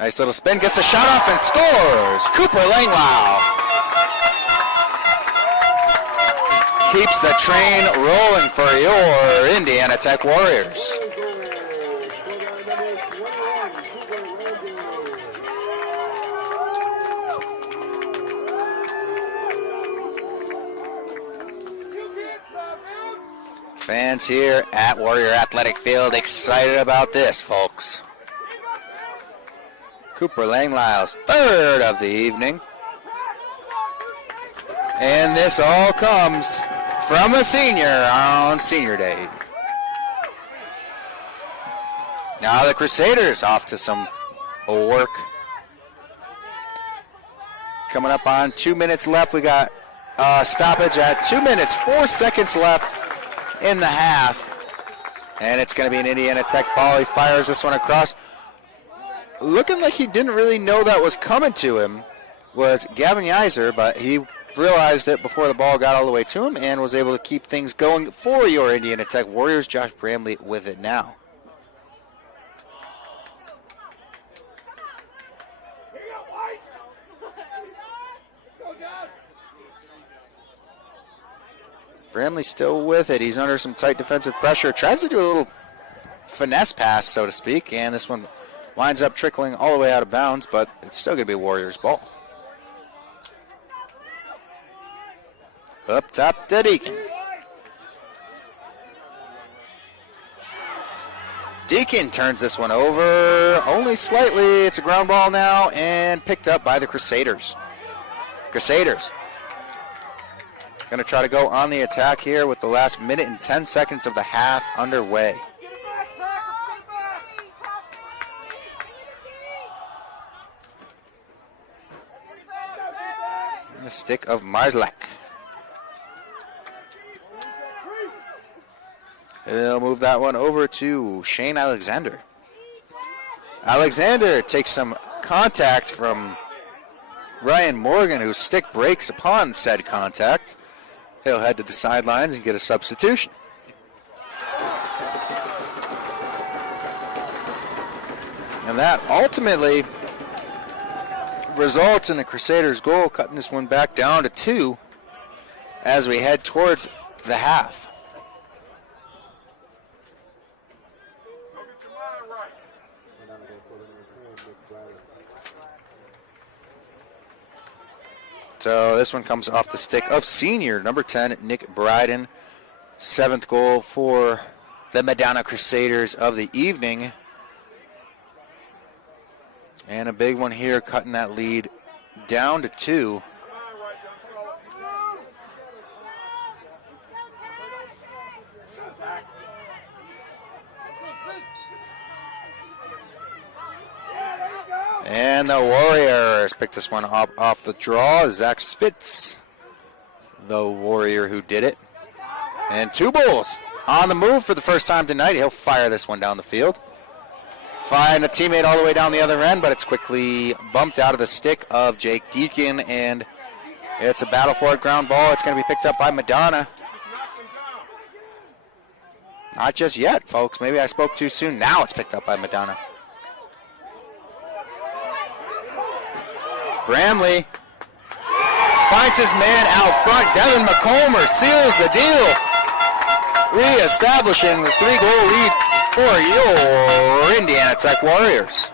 Nice little spin, gets a shot off and scores. Cooper Langlyle keeps the train rolling for your Indiana Tech Warriors. Fans here at Warrior Athletic Field excited about this, folks. Cooper Langlyle's third of the evening. And this all comes from a senior on Senior Day. Now the Crusaders off to some work. Coming up on 2 minutes left. We got a stoppage at 2 minutes, 4 seconds left in the half. And it's going to be an Indiana Tech ball. He fires this one across. Looking like he didn't really know that was coming to him was Gavin Yiser, but he realized it before the ball got all the way to him and was able to keep things going for your Indiana Tech Warriors. Josh Bramley with it now. Bramley still with it. He's under some tight defensive pressure. Tries to do a little finesse pass, so to speak, and this one winds up trickling all the way out of bounds, but it's still going to be a Warriors ball. Up top to Deacon. Deacon turns this one over only slightly. It's a ground ball now and picked up by the Crusaders. Crusaders going to try to go on the attack here with the last minute and 10 seconds of the half underway. The stick of Marzlak. He'll move that one over to Shane Alexander. Alexander takes some contact from Ryan Morgan, whose stick breaks upon said contact. He'll head to the sidelines and get a substitution. And that ultimately results in the Crusaders' goal, cutting this one back down to 2 as we head towards the half. So this one comes off the stick of senior, number 10, Nick Bryden. 7th goal for the Madonna Crusaders of the evening. And a big one here, cutting that lead down to 2. And the Warriors picked this one up off the draw. Zach Spitz, the Warrior who did it. And 2 Bulls on the move for the first time tonight. He'll fire this one down the field. Find a teammate all the way down the other end, but it's quickly bumped out of the stick of Jake Deacon, and it's a battle for it ground ball. It's going to be picked up by Madonna. Not just yet, folks. Maybe I spoke too soon. Now it's picked up by Madonna. Bramley finds his man out front. Devin McComber seals the deal, reestablishing the 3-goal lead for your Indiana Tech Warriors.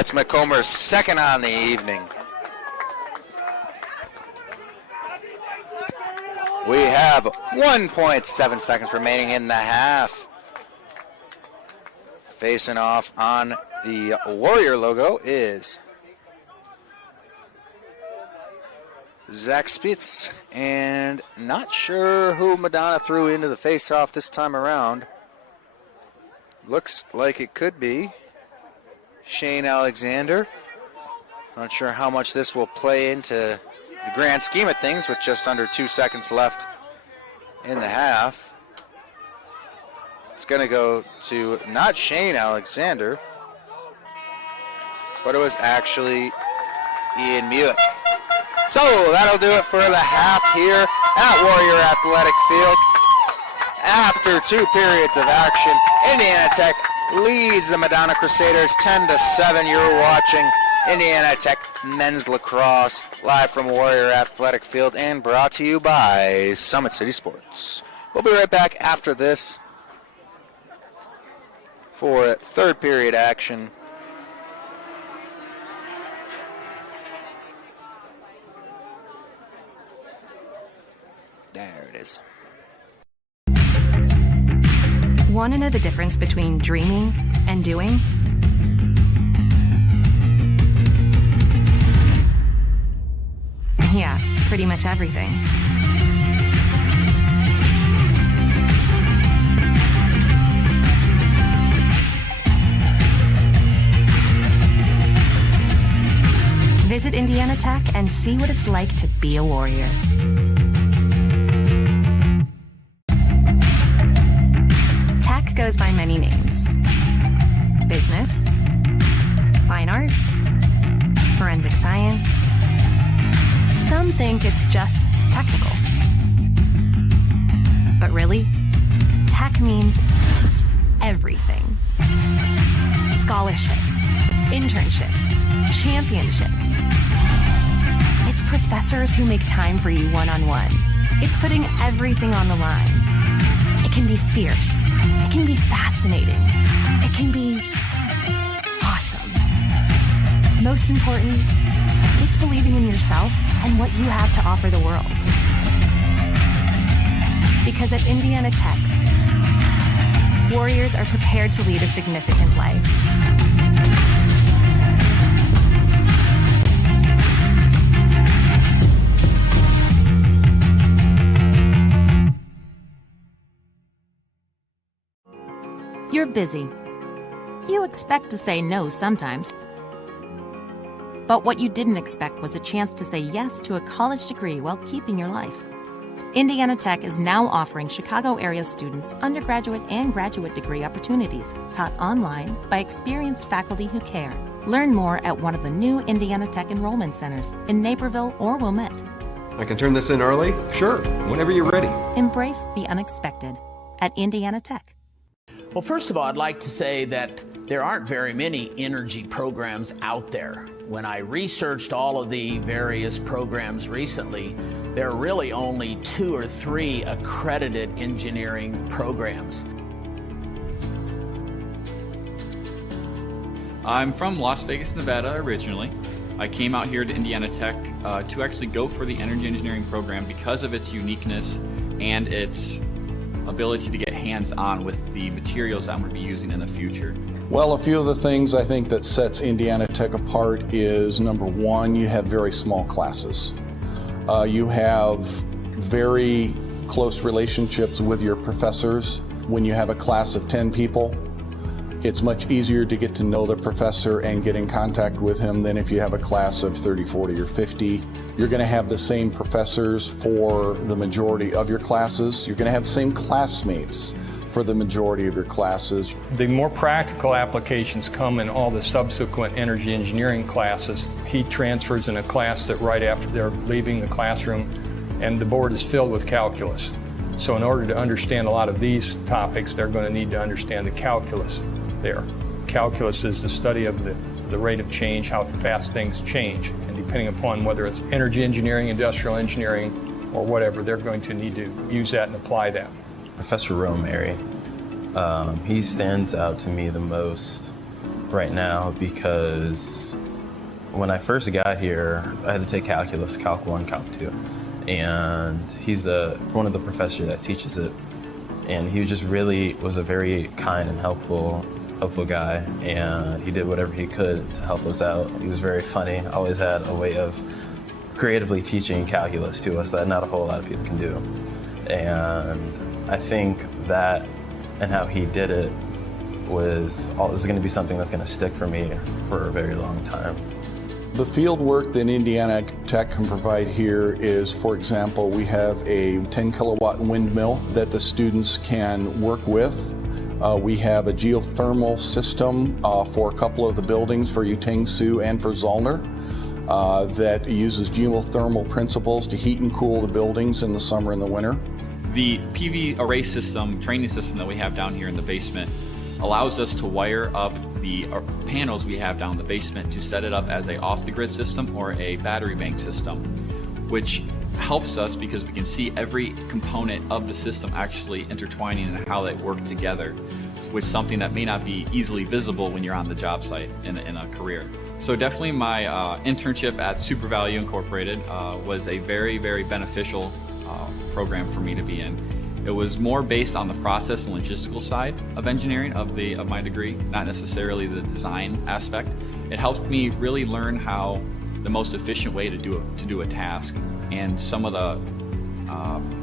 It's McComber's second on the evening. We have 1.7 seconds remaining in the half. Facing off on the Warrior logo is Zach Spitz, and not sure who Madonna threw into the face-off this time around. Looks like it could be Shane Alexander. Not sure how much this will play into the grand scheme of things with just under 2 seconds left in the half. It's going to go to not Shane Alexander, but it was actually Ian Mueck. So that'll do it for the half here at Warrior Athletic Field. After 2 periods of action, Indiana Tech leads the Madonna Crusaders 10-7. You're watching Indiana Tech Men's Lacrosse live from Warrior Athletic Field and brought to you by Summit City Sports. We'll be right back after this for 3rd period action. There it is. Want to know the difference between dreaming and doing? Yeah, pretty much everything. Visit Indiana Tech and see what it's like to be a warrior. Tech goes by many names. Business, fine art, forensic science. Some think it's just technical. But really, tech means everything. Scholarships, internships, championships. It's professors who make time for you one-on-one. It's putting everything on the line. It can be fierce. It can be fascinating. It can be awesome. Most important, it's believing in yourself and what you have to offer the world. Because at Indiana Tech, warriors are prepared to lead a significant life. You're busy. You expect to say no sometimes. But what you didn't expect was a chance to say yes to a college degree while keeping your life. Indiana Tech is now offering Chicago area students undergraduate and graduate degree opportunities taught online by experienced faculty who care. Learn more at one of the new Indiana Tech enrollment centers in Naperville or Wilmette. I can turn this in early? Sure, whenever you're ready. Embrace the unexpected at Indiana Tech. Well, first of all, I'd like to say that there aren't very many energy programs out there. When I researched all of the various programs recently, there are really only 2 or 3 accredited engineering programs. I'm from Las Vegas, Nevada originally. I came out here to Indiana Tech to actually go for the energy engineering program because of its uniqueness and its ability to get hands-on with the materials that I'm going to be using in the future. Well, a few of the things I think that sets Indiana Tech apart is, number one, you have very small classes. You have very close relationships with your professors. When you have a class of 10 people, it's much easier to get to know the professor and get in contact with him than if you have a class of 30, 40, or 50. You're going to have the same professors for the majority of your classes. You're going to have the same classmates for the majority of your classes. The more practical applications come in all the subsequent energy engineering classes. Heat transfers in a class that right after they're leaving the classroom, and the board is filled with calculus. So in order to understand a lot of these topics, they're going to need to understand the calculus there. Calculus is the study of the rate of change, how fast things change. And depending upon whether it's energy engineering, industrial engineering, or whatever, they're going to need to use that and apply that. Professor Romary, he stands out to me the most right now because when I first got here, I had to take calculus, Calc 1, Calc 2. And he's one of the professors that teaches it. And he was a very kind and helpful guy, and he did whatever he could to help us out. He was very funny, always had a way of creatively teaching calculus to us that not a whole lot of people can do. And I think that and how he did it is going to be something that's going to stick for me for a very long time. The field work that Indiana Tech can provide here is, for example, we have a 10 kilowatt windmill that the students can work with. We have a geothermal system for a couple of the buildings for Utang-Sioux and for Zollner that uses geothermal principles to heat and cool the buildings in the summer and the winter. The PV array system, training system that we have down here in the basement allows us to wire up the panels we have down in the basement to set it up as a off-the-grid system or a battery bank system, which helps us because we can see every component of the system actually intertwining and how they work together, which is something that may not be easily visible when you're on the job site in a career. So definitely my internship at Super Value Incorporated was a very, very beneficial program for me to be in. It was more based on the process and logistical side of engineering of my degree, not necessarily the design aspect. It helped me really learn how the most efficient way to do a task and some of the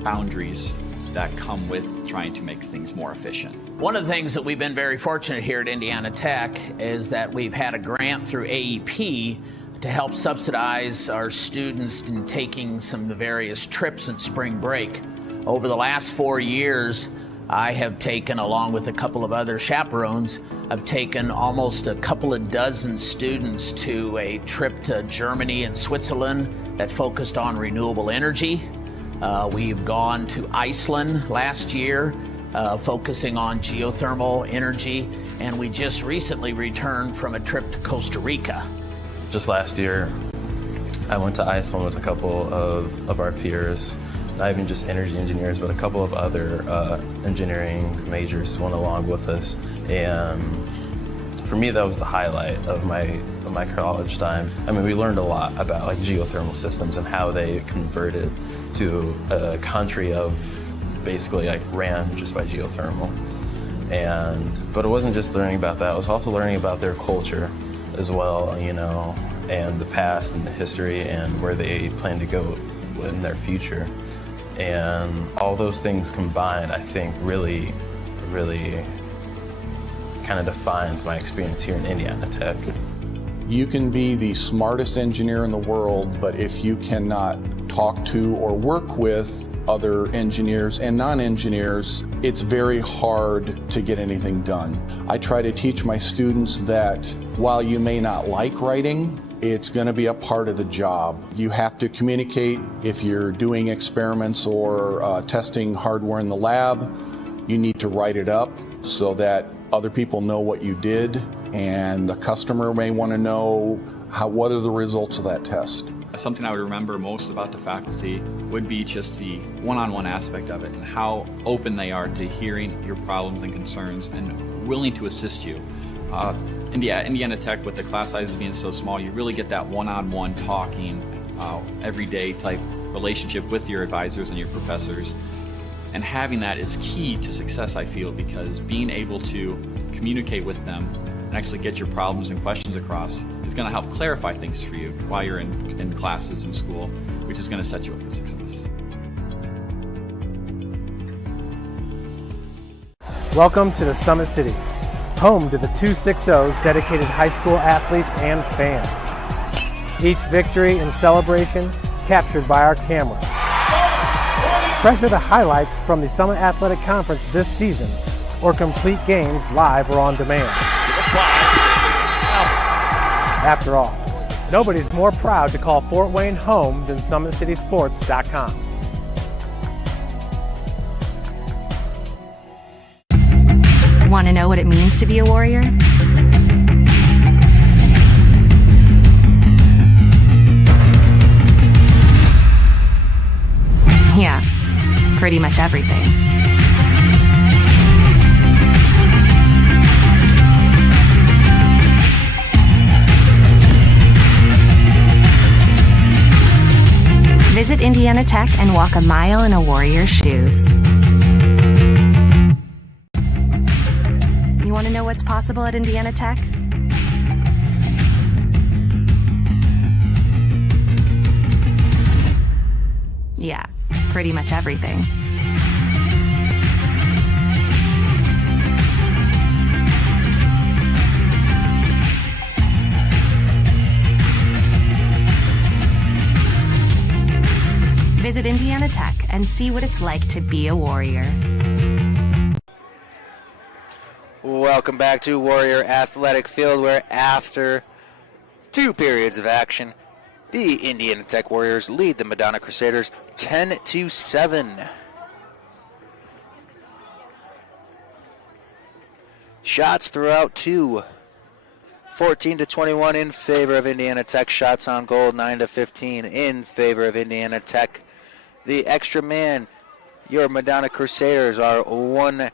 boundaries that come with trying to make things more efficient. One of the things that we've been very fortunate here at Indiana Tech is that we've had a grant through AEP to help subsidize our students in taking some of the various trips in spring break. Over the last 4 years, I have taken, along with a couple of other chaperones, I've taken almost a couple of dozen students to a trip to Germany and Switzerland that focused on renewable energy. We've gone to Iceland last year, focusing on geothermal energy, and we just recently returned from a trip to Costa Rica. Just last year, I went to Iceland with a couple of our peers, not even just energy engineers, but a couple of other engineering majors went along with us. And for me, that was the highlight of my college time. I mean, we learned a lot about like geothermal systems and how they converted to a country of basically like ran just by geothermal. But it wasn't just learning about that, it was also learning about their culture as well, you know, and the past and the history and where they plan to go in their future. And all those things combined, I think really, really kind of defines my experience here in Indiana Tech. You can be the smartest engineer in the world, but if you cannot talk to or work with other engineers and non-engineers, it's very hard to get anything done. I try to teach my students that while you may not like writing, it's going to be a part of the job. You have to communicate. If you're doing experiments or testing hardware in the lab, you need to write it up so that other people know what you did, and the customer may want to know what are the results of that test. Something I would remember most about the faculty would be just the one-on-one aspect of it and how open they are to hearing your problems and concerns and willing to assist you. Indiana Tech, with the class sizes being so small, you really get that one-on-one talking, everyday type relationship with your advisors and your professors. And having that is key to success, I feel, because being able to communicate with them and actually get your problems and questions across is going to help clarify things for you while you're in classes in school, which is going to set you up for success. Welcome to the Summit City, home to the 260s dedicated high school athletes and fans. Each victory and celebration captured by our cameras. Treasure the highlights from the Summit Athletic Conference this season, or complete games live or on demand. After all, nobody's more proud to call Fort Wayne home than SummitCitySports.com. Want to know what it means to be a warrior? Yeah, pretty much everything. Visit Indiana Tech and walk a mile in a warrior's shoes. You want to know what's possible at Indiana Tech? Yeah, pretty much everything. Visit Indiana Tech and see what it's like to be a Warrior. Welcome back to Warrior Athletic Field, where after 2 periods of action, the Indiana Tech Warriors lead the Madonna Crusaders 10-7. Shots throughout 2. 14-21 in favor of Indiana Tech. Shots on goal 9-15 in favor of Indiana Tech. The extra man, your Madonna Crusaders, are 1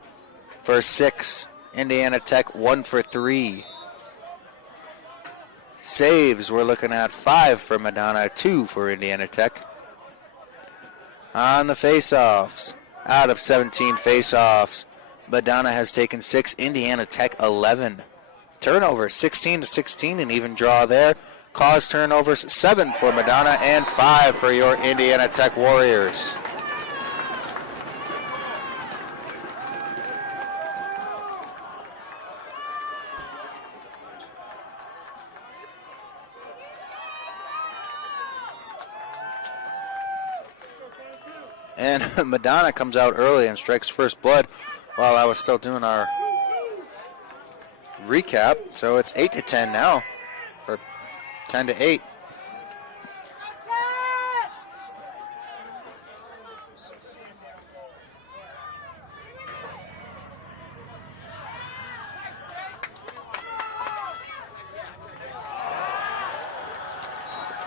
for 6. Indiana Tech 1 for 3. Saves, we're looking at 5 for Madonna, 2 for Indiana Tech. On the face-offs, out of 17 face-offs, Madonna has taken 6, Indiana Tech 11. Turnovers 16-16, an even draw there. Caused turnovers 7 for Madonna and 5 for your Indiana Tech Warriors. And Madonna comes out early and strikes first blood while I was still doing our recap. So it's 8-10 now, or 10-8.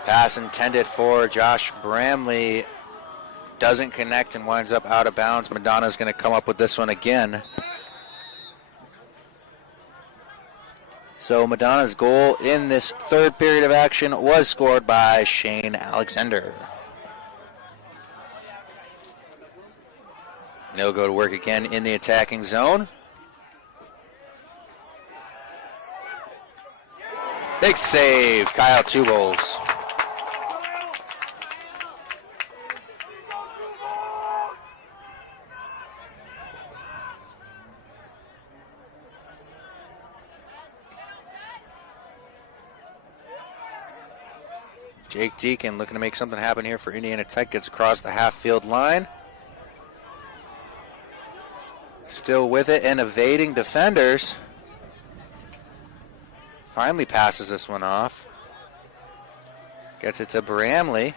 Pass intended for Josh Bramley. Doesn't connect and winds up out of bounds. Madonna's going to come up with this one again. So Madonna's goal in this third period of action was scored by Shane Alexander. They'll go to work again in the attacking zone. Big save, Kyle Tubols. Jake Deacon looking to make something happen here for Indiana Tech. Gets across the half-field line. Still with it and evading defenders. Finally passes this one off. Gets it to Bramley.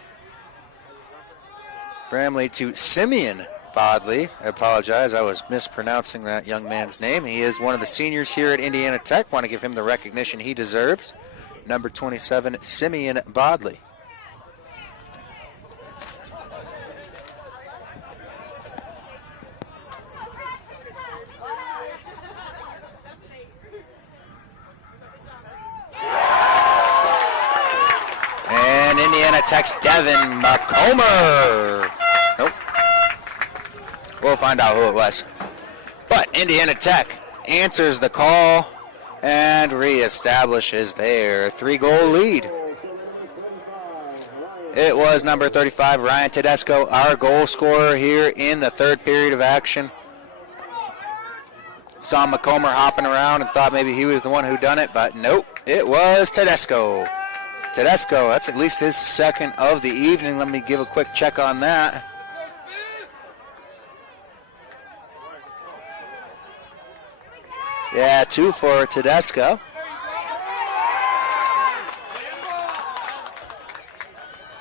Bramley to Simeon Bodley. I apologize, I was mispronouncing that young man's name. He is one of the seniors here at Indiana Tech. Want to give him the recognition he deserves. Number 27, Simeon Bodley. And Indiana Tech's Devin McComber. Nope. We'll find out who it was. But Indiana Tech answers the call and reestablishes their 3-goal lead. It was number 35, Ryan Tedesco, our goal scorer here in the third period of action. Saw McComber hopping around and thought maybe he was the one who done it, but nope, it was Tedesco. Tedesco, that's at least his second of the evening. Let me give a quick check on that. Yeah, 2 for Tedesco.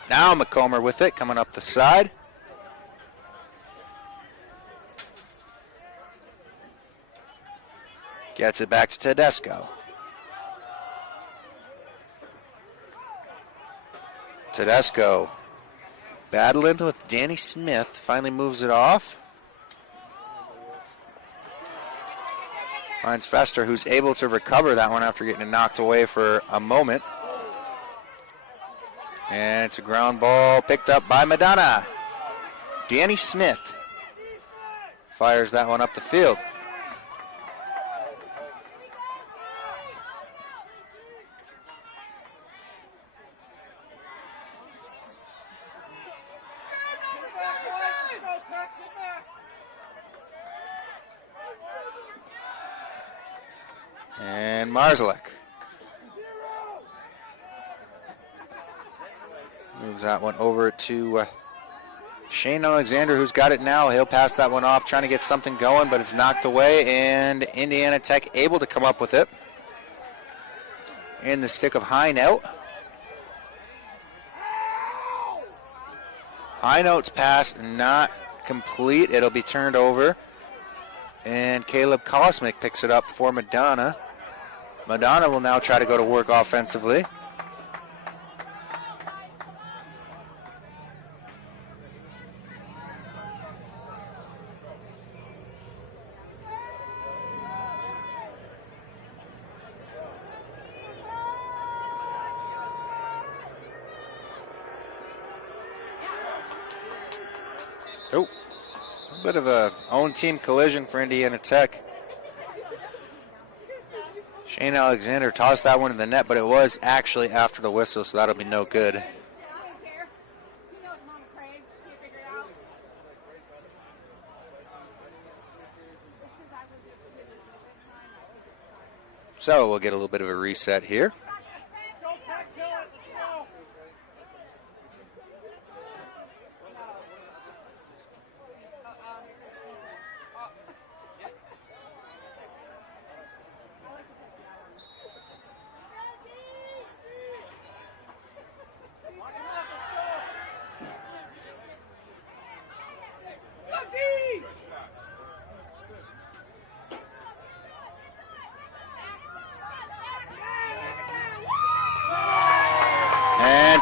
Now McComber with it, coming up the side. Gets it back to Tedesco. Tedesco battling with Danny Smith, finally moves it off. Finds Fester, who's able to recover that one after getting it knocked away for a moment. And it's a ground ball picked up by Madonna. Danny Smith fires that one up the field. And Marzalek moves that one over to Shane Alexander, who's got it now. He'll pass that one off, trying to get something going, but it's knocked away, and Indiana Tech able to come up with it. In the stick of Highnote. Highnote's pass not complete. It'll be turned over, and Caleb Kosmic picks it up for Madonna. Madonna will now try to go to work offensively. Oh, a bit of a own team collision for Indiana Tech. Shane Alexander tossed that one in the net, but it was actually after the whistle, so that'll be no good. So we'll get a little bit of a reset here.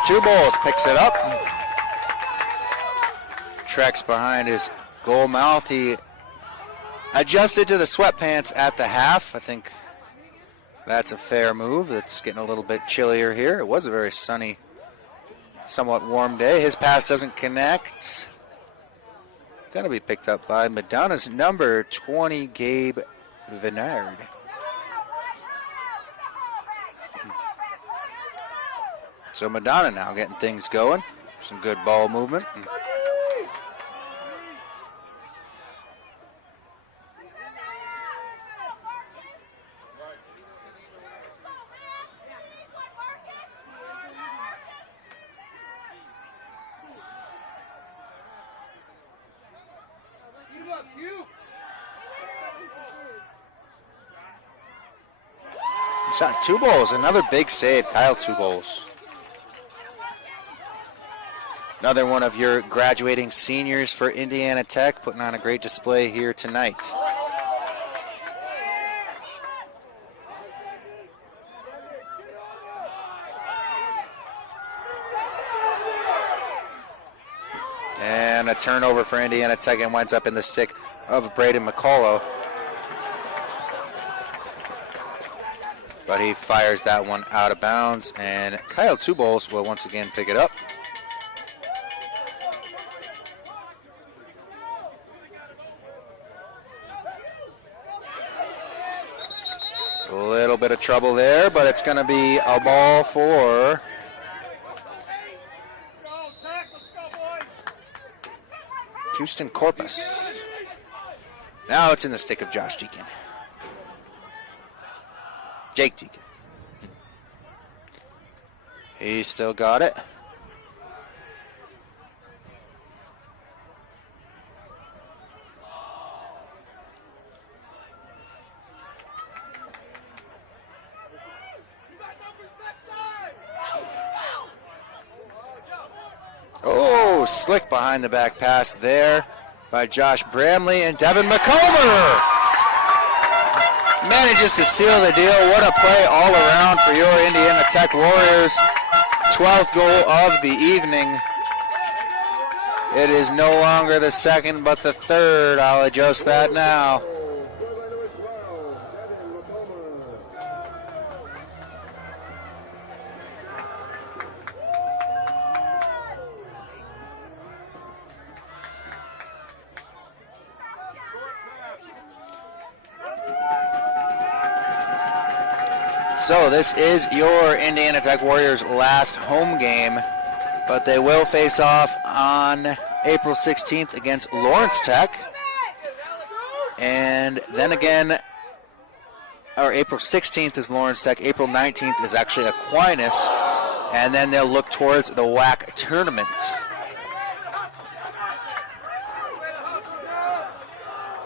Two Bowls picks it up. Treks behind his goal mouth. He adjusted to the sweatpants at the half. I think that's a fair move. It's getting a little bit chillier here. It was a very sunny, somewhat warm day. His pass doesn't connect. Going to be picked up by Madonna's number 20, Gabe Vinard. So Madonna now getting things going. Some good ball movement. Shot Two Bowls, another big save, Kyle Two Bowls. Another one of your graduating seniors for Indiana Tech, putting on a great display here tonight. And a turnover for Indiana Tech, and winds up in the stick of Braden McCullough. But he fires that one out of bounds, and Kyle Two Bowls will once again pick it up. A little bit of trouble there, but it's going to be a ball for Houston Corpus. Now it's in the stick of Josh Deacon. Jake Deacon. He's still got it. Oh, slick behind the back pass there by Josh Bramley, and Devin McComber manages to seal the deal. What a play all around for your Indiana Tech Warriors. 12th goal of the evening. It is no longer the second, but the third. I'll adjust that now. So this is your Indiana Tech Warriors' last home game, but they will face off on April 16th against Lawrence Tech. And then again April 16th is Lawrence Tech. April 19th is actually Aquinas. And then they'll look towards the WAC tournament.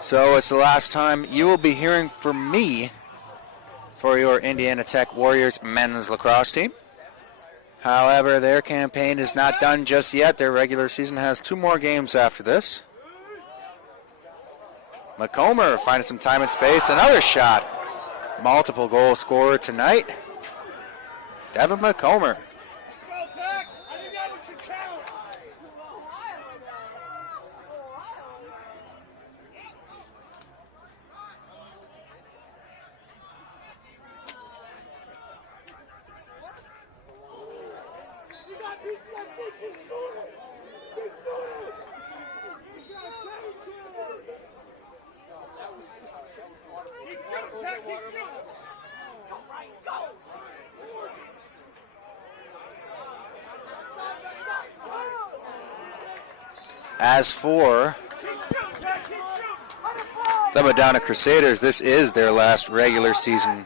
So it's the last time you will be hearing from me for your Indiana Tech Warriors men's lacrosse team. However, their campaign is not done just yet. Their regular season has 2 more games after this. McComber finding some time and space. Another shot. Multiple goal scorer tonight. Devin McComber. As for the Madonna Crusaders, this is their last regular season.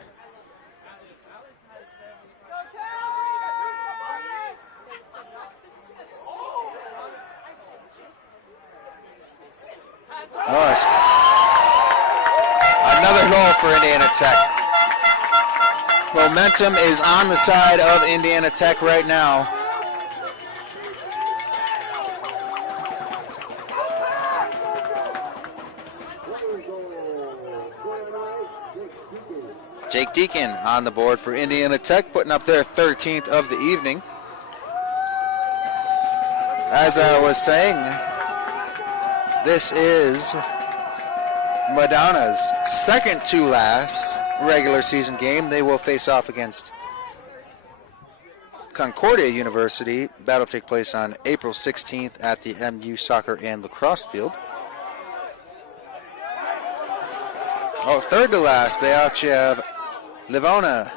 Lost. Another goal for Indiana Tech. Momentum is on the side of Indiana Tech right now. Jake Deacon on the board for Indiana Tech, putting up their 13th of the evening. As I was saying, this is Madonna's second to last regular season game. They will face off against Concordia University. That'll take place on April 16th at the MU Soccer and Lacrosse Field. Oh, third to last, they actually have Livona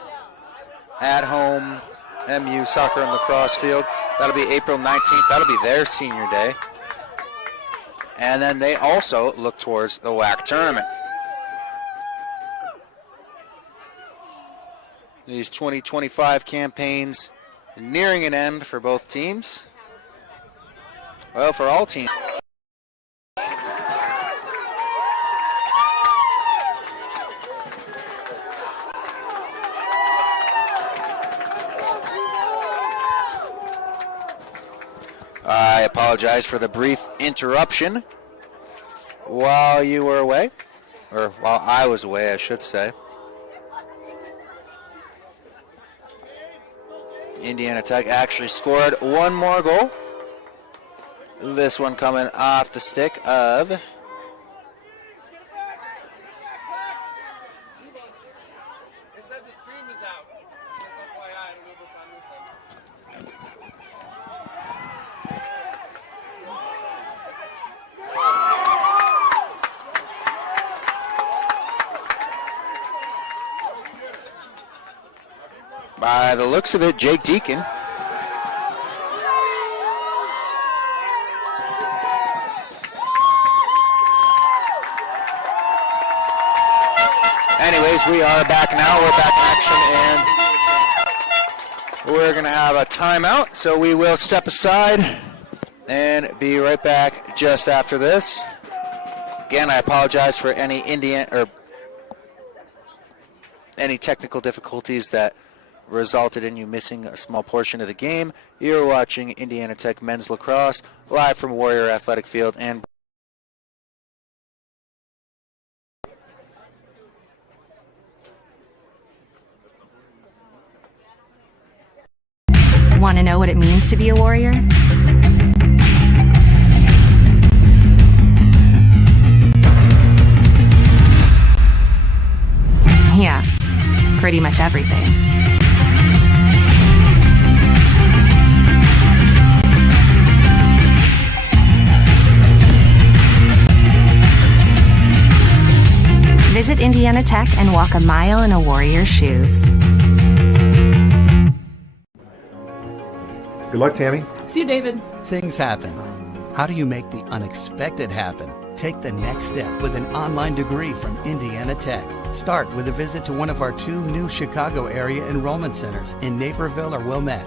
at home, MU Soccer and Lacrosse Field. That'll be April 19th. That'll be their senior day. And then they also look towards the WAC tournament. These 2025 campaigns nearing an end for both teams. Well, for all teams. I apologize for the brief interruption while you were away, or while I was away, I should say. Indiana Tech actually scored one more goal. This one coming off the stick of by the looks of it, Jake Deacon. Anyways, we are back now. We're back in action, and we're going to have a timeout. So we will step aside and be right back just after this. Again, I apologize for any technical difficulties that resulted in you missing a small portion of the game. You're watching Indiana Tech Men's Lacrosse live from Warrior Athletic Field and Want to know what it means to be a warrior? Yeah, pretty much everything. Visit Indiana Tech and walk a mile in a warrior's shoes. Good luck, Tammy. See you, David. Things happen. How do you make the unexpected happen? Take the next step with an online degree from Indiana Tech. Start with a visit to one of our 2 new Chicago area enrollment centers in Naperville or Wilmette.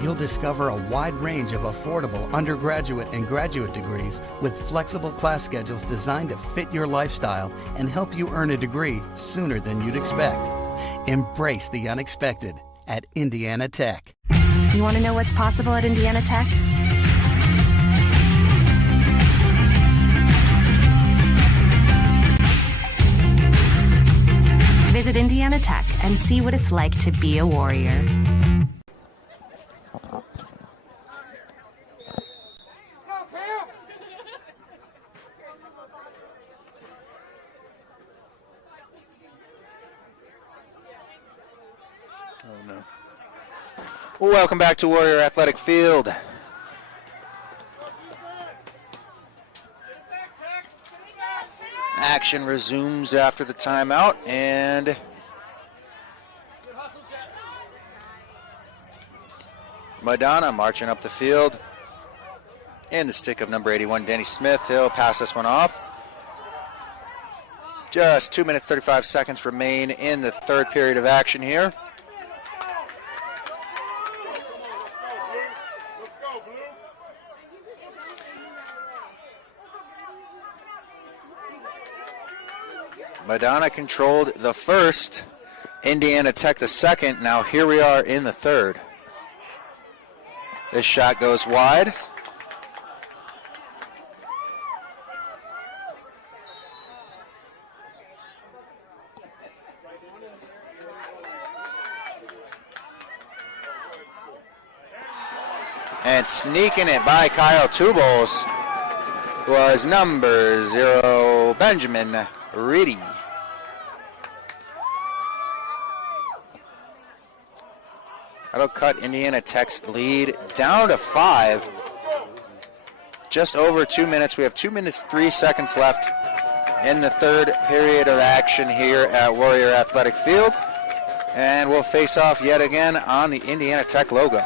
You'll discover a wide range of affordable undergraduate and graduate degrees with flexible class schedules designed to fit your lifestyle and help you earn a degree sooner than you'd expect. Embrace the unexpected at Indiana Tech. You want to know what's possible at Indiana Tech? Visit Indiana Tech and see what it's like to be a warrior. Oh no. Welcome back to Warrior Athletic Field. Action resumes after the timeout, and Madonna marching up the field in the stick of number 81, Denny Smith. He'll pass this one off. Just 2 minutes, 35 seconds remain in the third period of action here. Madonna controlled the first, Indiana Tech the second. Now here we are in the third. This shot goes wide. And sneaking it by Kyle Tubles was number 0, Benjamin Riddy. That'll cut Indiana Tech's lead down to 5. Just over 2 minutes. We have 2 minutes, 3 seconds left in the third period of action here at Warrior Athletic Field. And we'll face off yet again on the Indiana Tech logo.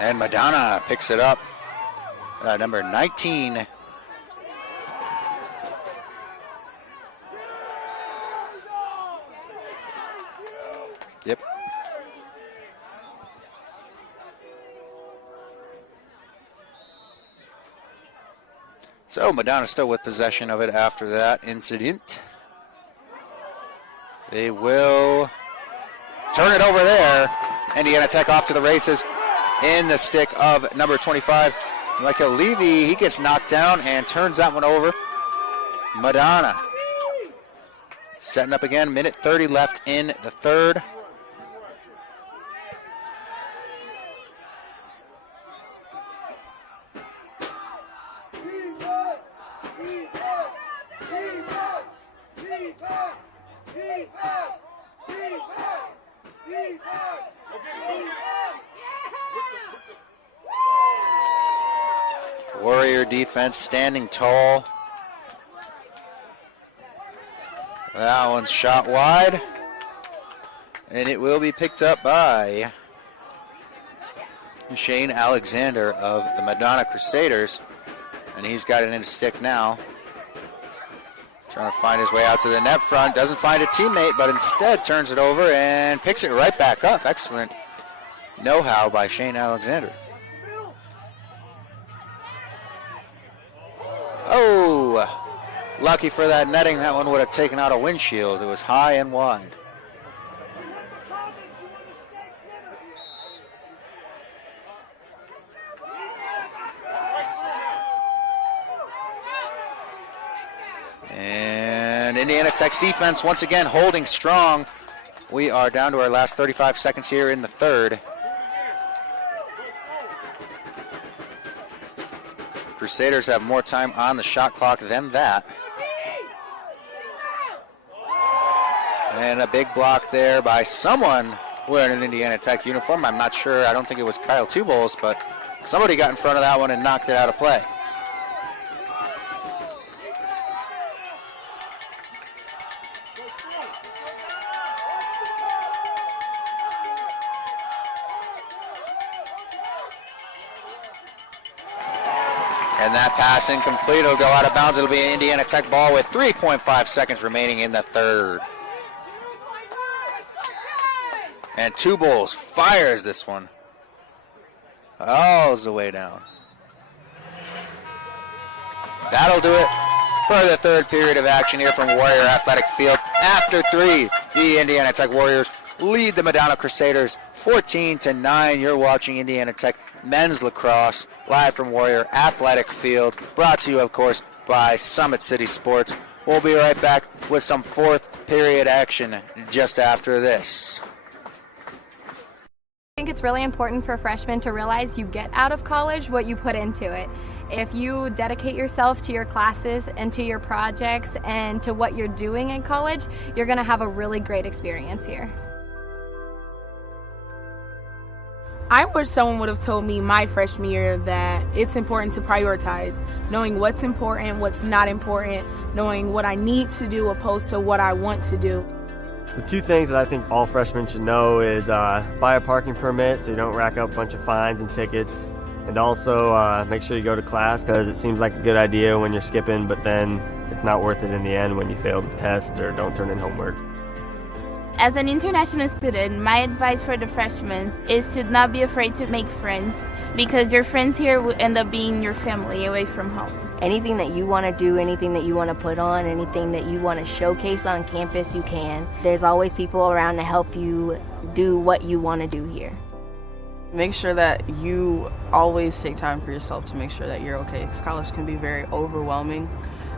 And Madonna picks it up. Number 19. Yep. So Madonna still with possession of it after that incident. They will turn it over there. Indiana Tech off to the races in the stick of number 25. Michael Levy, he gets knocked down and turns that one over. Madonna setting up again, minute 30 left in the third. Warrior defense standing tall. That one's shot wide. And it will be picked up by Shane Alexander of the Madonna Crusaders. And he's got it in his stick now. Trying to find his way out to the net front. Doesn't find a teammate, but instead turns it over and picks it right back up. Excellent know-how by Shane Alexander. Oh, lucky for that netting. That one would have taken out a windshield. It was high and wide. And Indiana Tech's defense once again holding strong. We are down to our last 35 seconds here in the third. Crusaders have more time on the shot clock than that. And a big block there by someone wearing an Indiana Tech uniform. I'm not sure. I don't think it was Kyle Tubles, but somebody got in front of that one and knocked it out of play. And that pass incomplete. It'll go out of bounds. It'll be an Indiana Tech ball with 3.5 seconds remaining in the third. And Two Bulls fires this one. All the way down. That'll do it for the third period of action here from Warrior Athletic Field. After 3, the Indiana Tech Warriors lead the Madonna Crusaders 14-9. You're watching Indiana Tech Men's Lacrosse live from Warrior Athletic Field, brought to you, of course, by Summit City Sports. We'll be right back with some fourth period action just after this. I think it's really important for freshmen to realize you get out of college what you put into it. If you dedicate yourself to your classes and to your projects and to what you're doing in college, you're going to have a really great experience here. I wish someone would have told me my freshman year that it's important to prioritize, knowing what's important, what's not important, knowing what I need to do opposed to what I want to do. The two things that I think all freshmen should know is buy a parking permit so you don't rack up a bunch of fines and tickets, and also make sure you go to class, because it seems like a good idea when you're skipping, but then it's not worth it in the end when you fail the test or don't turn in homework. As an international student, my advice for the freshmen is to not be afraid to make friends, because your friends here will end up being your family away from home. Anything that you want to do, anything that you want to put on, anything that you want to showcase on campus, you can. There's always people around to help you do what you want to do here. Make sure that you always take time for yourself to make sure that you're okay, because college can be very overwhelming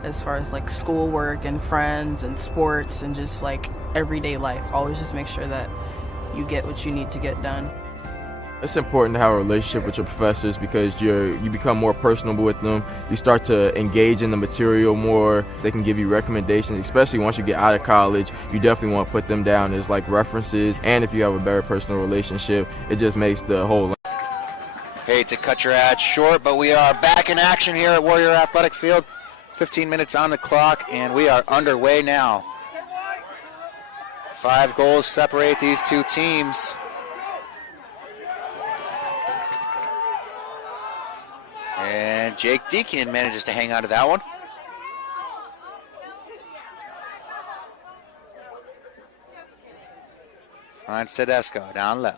as far as like schoolwork and friends and sports and just like everyday life. Always just make sure that you get what you need to get done. It's important to have a relationship with your professors, because you become more personable with them. You start to engage in the material more. They can give you recommendations, especially once you get out of college. You definitely want to put them down as like references, and if you have a better personal relationship, it just makes the whole. Hate to cut your ad short, but we are back in action here at Warrior Athletic Field. 15 minutes on the clock, and we are underway now. 5 goals separate these two teams. And Jake Deacon manages to hang on to that one. Finds Tedesco down low.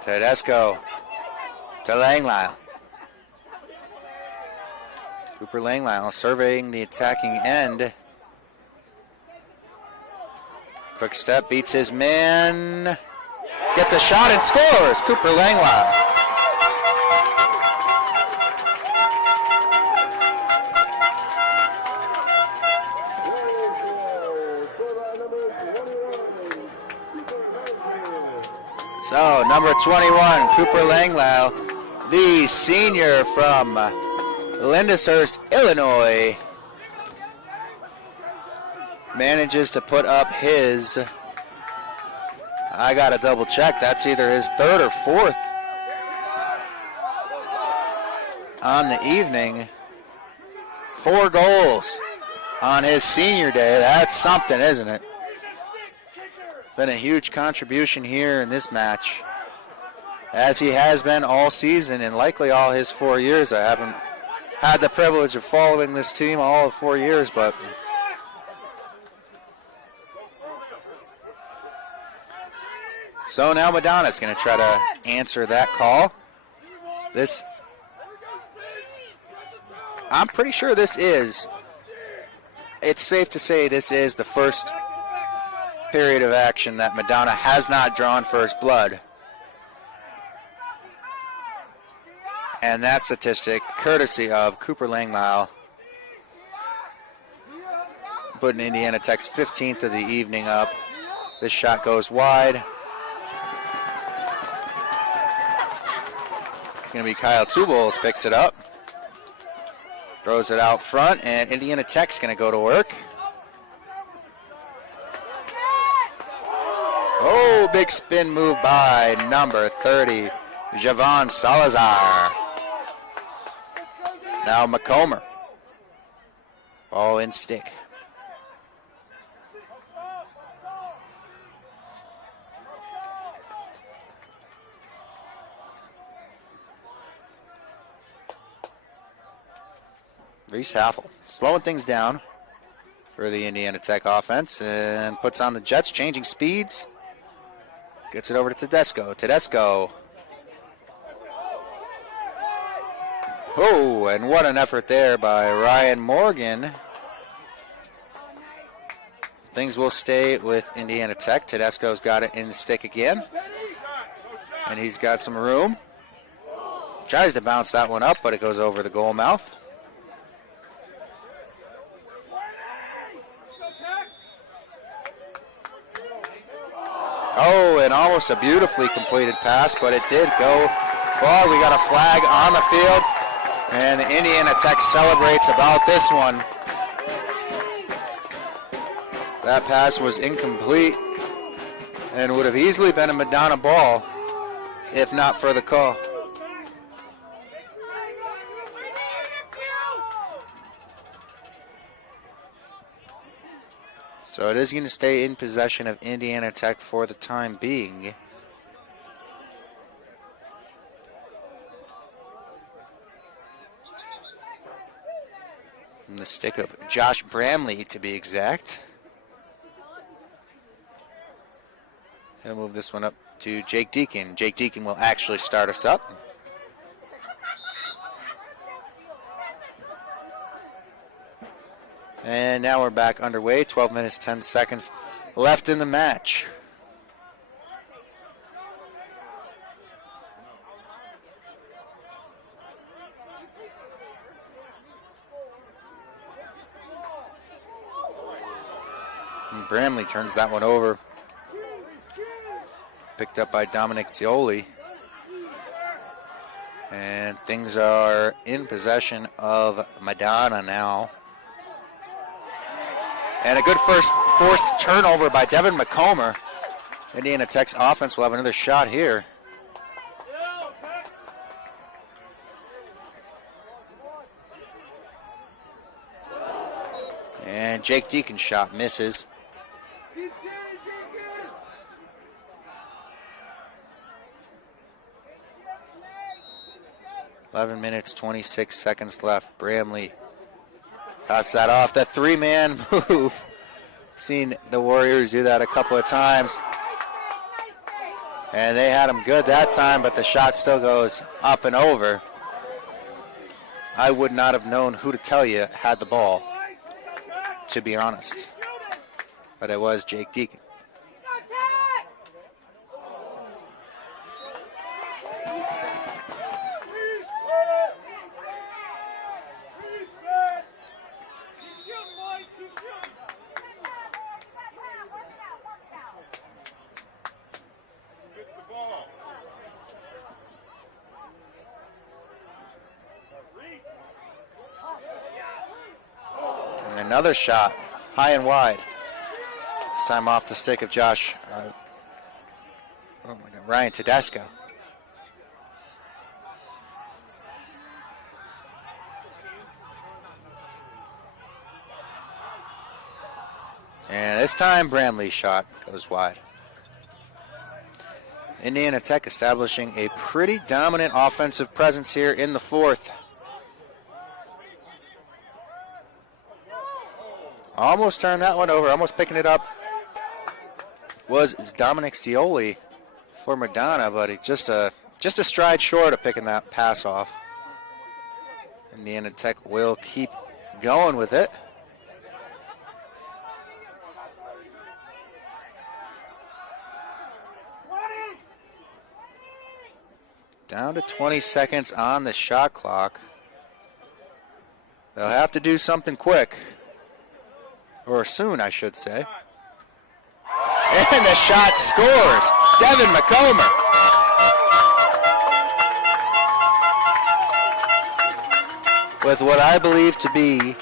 Tedesco to Langlyle. Cooper Langlyle surveying the attacking end. Quick step, beats his man. Gets a shot and scores. Cooper Langlyle. So, number 21, Cooper Langlyle, the senior from Lindishurst, Illinois, manages to put up his, I got to double check, that's either his third or fourth on the evening. 4 goals on his senior day. That's something, isn't it? Been a huge contribution here in this match, as he has been all season and likely all his 4 years. I haven't had the privilege of following this team all of 4 years, but so now Madonna's going to try to answer that call. I'm pretty sure it's safe to say this is the first period of action that Madonna has not drawn first blood. And that statistic, courtesy of Cooper Langlyle, putting Indiana Tech's 15th of the evening up. This shot goes wide. Going to be Kyle Tubles, picks it up. Throws it out front, and Indiana Tech's going to go to work. Oh, big spin move by number 30, Javon Salazar. Now McComber. Ball in stick. Reese Haffel slowing things down for the Indiana Tech offense and puts on the Jets, changing speeds. Gets it over to Tedesco. Tedesco. Oh, and what an effort there by Ryan Morgan. Things will stay with Indiana Tech. Tedesco's got it in the stick again. And he's got some room. Tries to bounce that one up, but it goes over the goal mouth. Oh, and almost a beautifully completed pass, but it did go far. We got a flag on the field, and Indiana Tech celebrates about this one. That pass was incomplete and would have easily been a Madonna ball if not for the call. So it is going to stay in possession of Indiana Tech for the time being. And the stick of Josh Bramley, to be exact. He'll move this one up to Jake Deacon. Jake Deacon will actually start us up. And now we're back underway. 12 minutes, 10 seconds left in the match. And Bramley turns that one over. Picked up by Dominic Cioli. And things are in possession of Madonna now. And a good first forced turnover by Devin McComber. Indiana Tech's offense will have another shot here. And Jake Deacon's shot misses. $11 minutes, 26 seconds left. Bramley pass that off. That three-man move. Seen the Warriors do that a couple of times. And they had him good that time, but the shot still goes up and over. I would not have known who to tell you had the ball, to be honest. But it was Jake Deacon. Another shot, high and wide. This time off the stick of Ryan Tedesco. And this time Bramley's shot goes wide. Indiana Tech establishing a pretty dominant offensive presence here in the fourth. Almost turned that one over, almost picking it up was Dominic Cioli for Madonna, but he just a stride short of picking that pass off. Indiana Tech will keep going with it. Down to 20 seconds on the shot clock. They'll have to do something quick. Or soon, I should say. And the shot scores. Devin McComber. With what I believe to be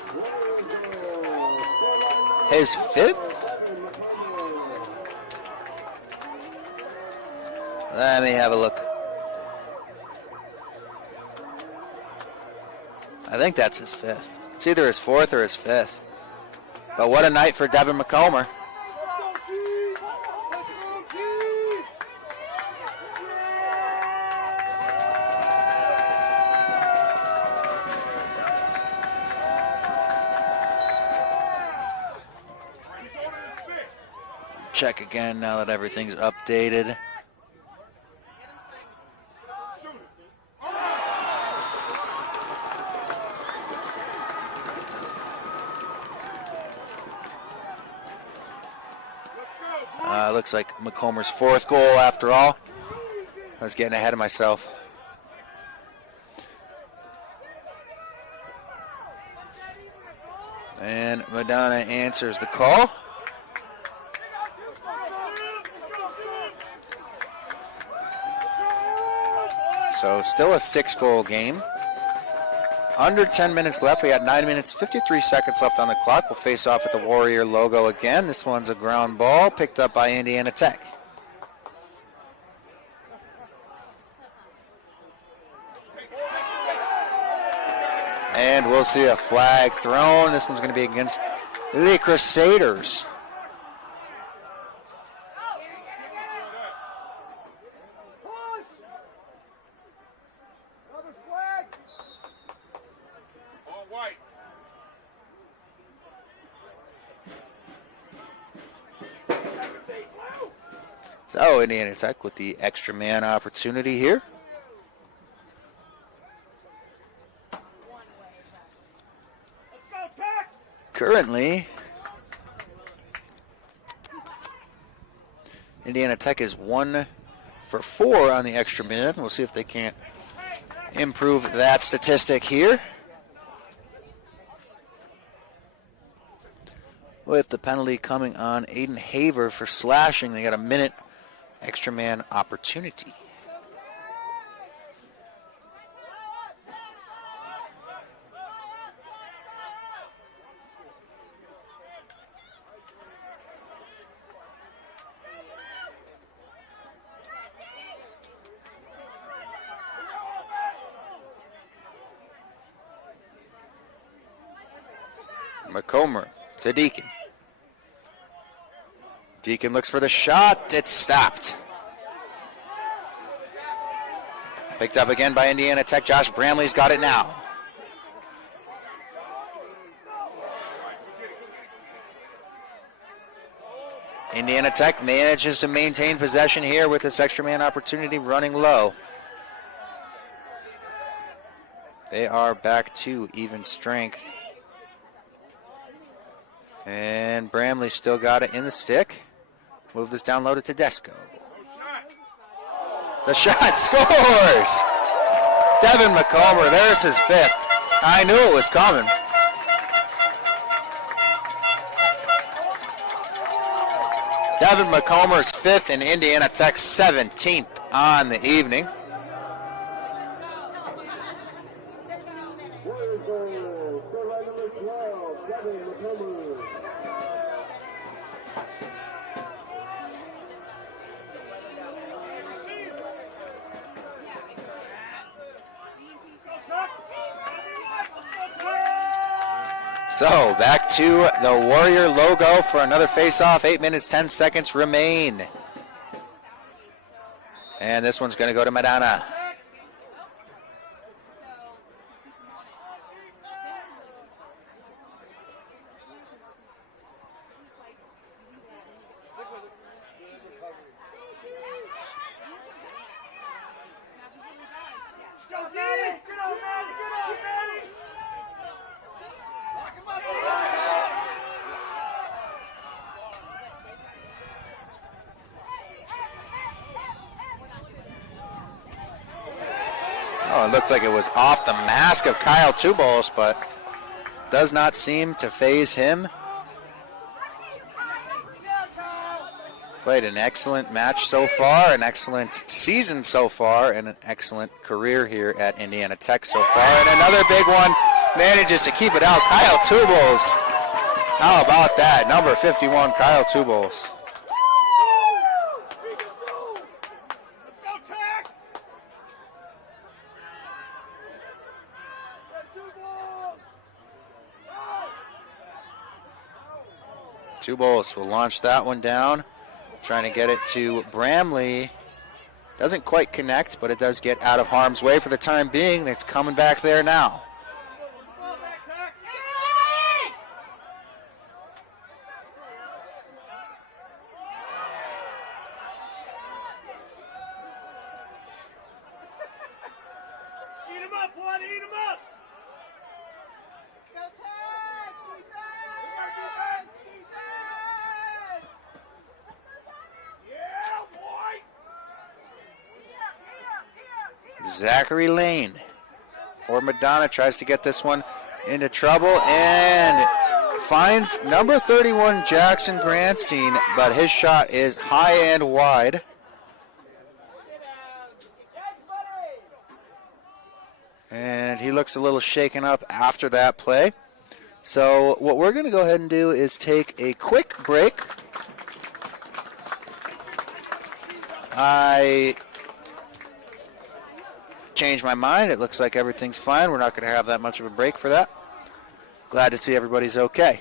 his fifth. Let me have a look. I think that's his fifth. It's either his fourth or his fifth. But what a night for Devin McComber. check again now that everything's updated. Looks like McComer's 4th goal after all. I was getting ahead of myself. And Madonna answers the call. So still a 6-goal game. Under 10 minutes left. We got 9 minutes, 53 seconds left on the clock. We'll face off at the Warrior logo again. This one's a ground ball picked up by Indiana Tech. And we'll see a flag thrown. This one's going to be against the Crusaders. So Indiana Tech with the extra man opportunity here. Currently, Indiana Tech is 1 for 4 on the extra man. We'll see if they can't improve that statistic here. With the penalty coming on Aiden Haver for slashing, they got a minute extra man opportunity. McComer to Deacon. Deacon looks for the shot. It's stopped. Picked up again by Indiana Tech. Josh Bramley's got it now. Indiana Tech manages to maintain possession here with this extra man opportunity running low. They are back to even strength. And Bramley still got it in the stick. Move this down low to Tedesco. The shot scores! Devin McComer, there's his 5th. I knew it was coming. Devin McComer's 5th and Indiana Tech's 17th on the evening. So back to the Warrior logo for another face-off. 8 minutes, 10 seconds remain. And this one's going to go to Madonna. Oh, it looked like it was off the mask of Kyle Tubos, but does not seem to faze him. Played an excellent match so far, an excellent season so far, and an excellent career here at Indiana Tech so far. And another big one manages to keep it out. Kyle Tubos. How about that? Number 51, Kyle Tubos. Tubos will launch that one down. Trying to get it to Bramley. Doesn't quite connect, but it does get out of harm's way for the time being. It's coming back there now. on, eat him up. Zachary Lane for Madonna tries to get this one into trouble and finds number 31 Jackson Grantstein, but his shot is high and wide. And he looks a little shaken up after that play. So what we're going to go ahead and do is take a quick break. I changed my mind. It looks like everything's fine. We're not going to have that much of a break for that. Glad to see everybody's okay.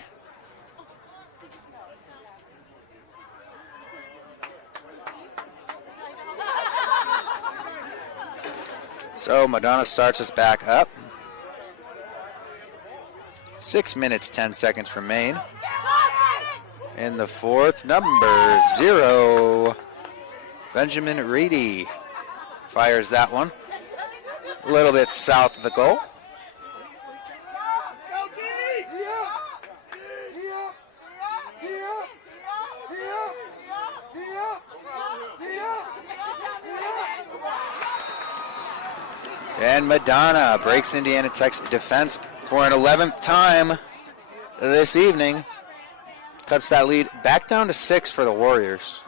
So Madonna starts us back up. 6 minutes, 10 seconds remain. In the fourth, number 0, Benjamin Reedy fires that one. A little bit south of the goal. And Madonna breaks Indiana Tech's defense for an 11th time this evening. Cuts that lead back down to 6 for the Warriors.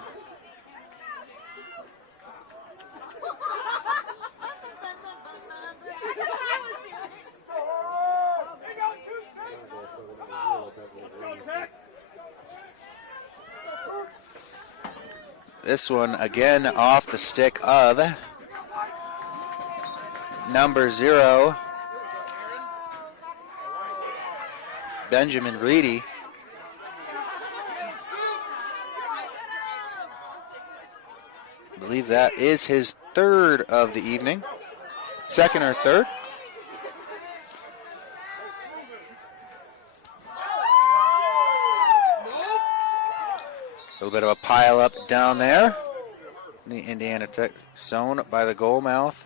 This one again off the stick of number 0, Benjamin Reedy. I believe that is his third of the evening. Second or third. A little bit of a pile up down there in the Indiana Tech zone by the goal mouth.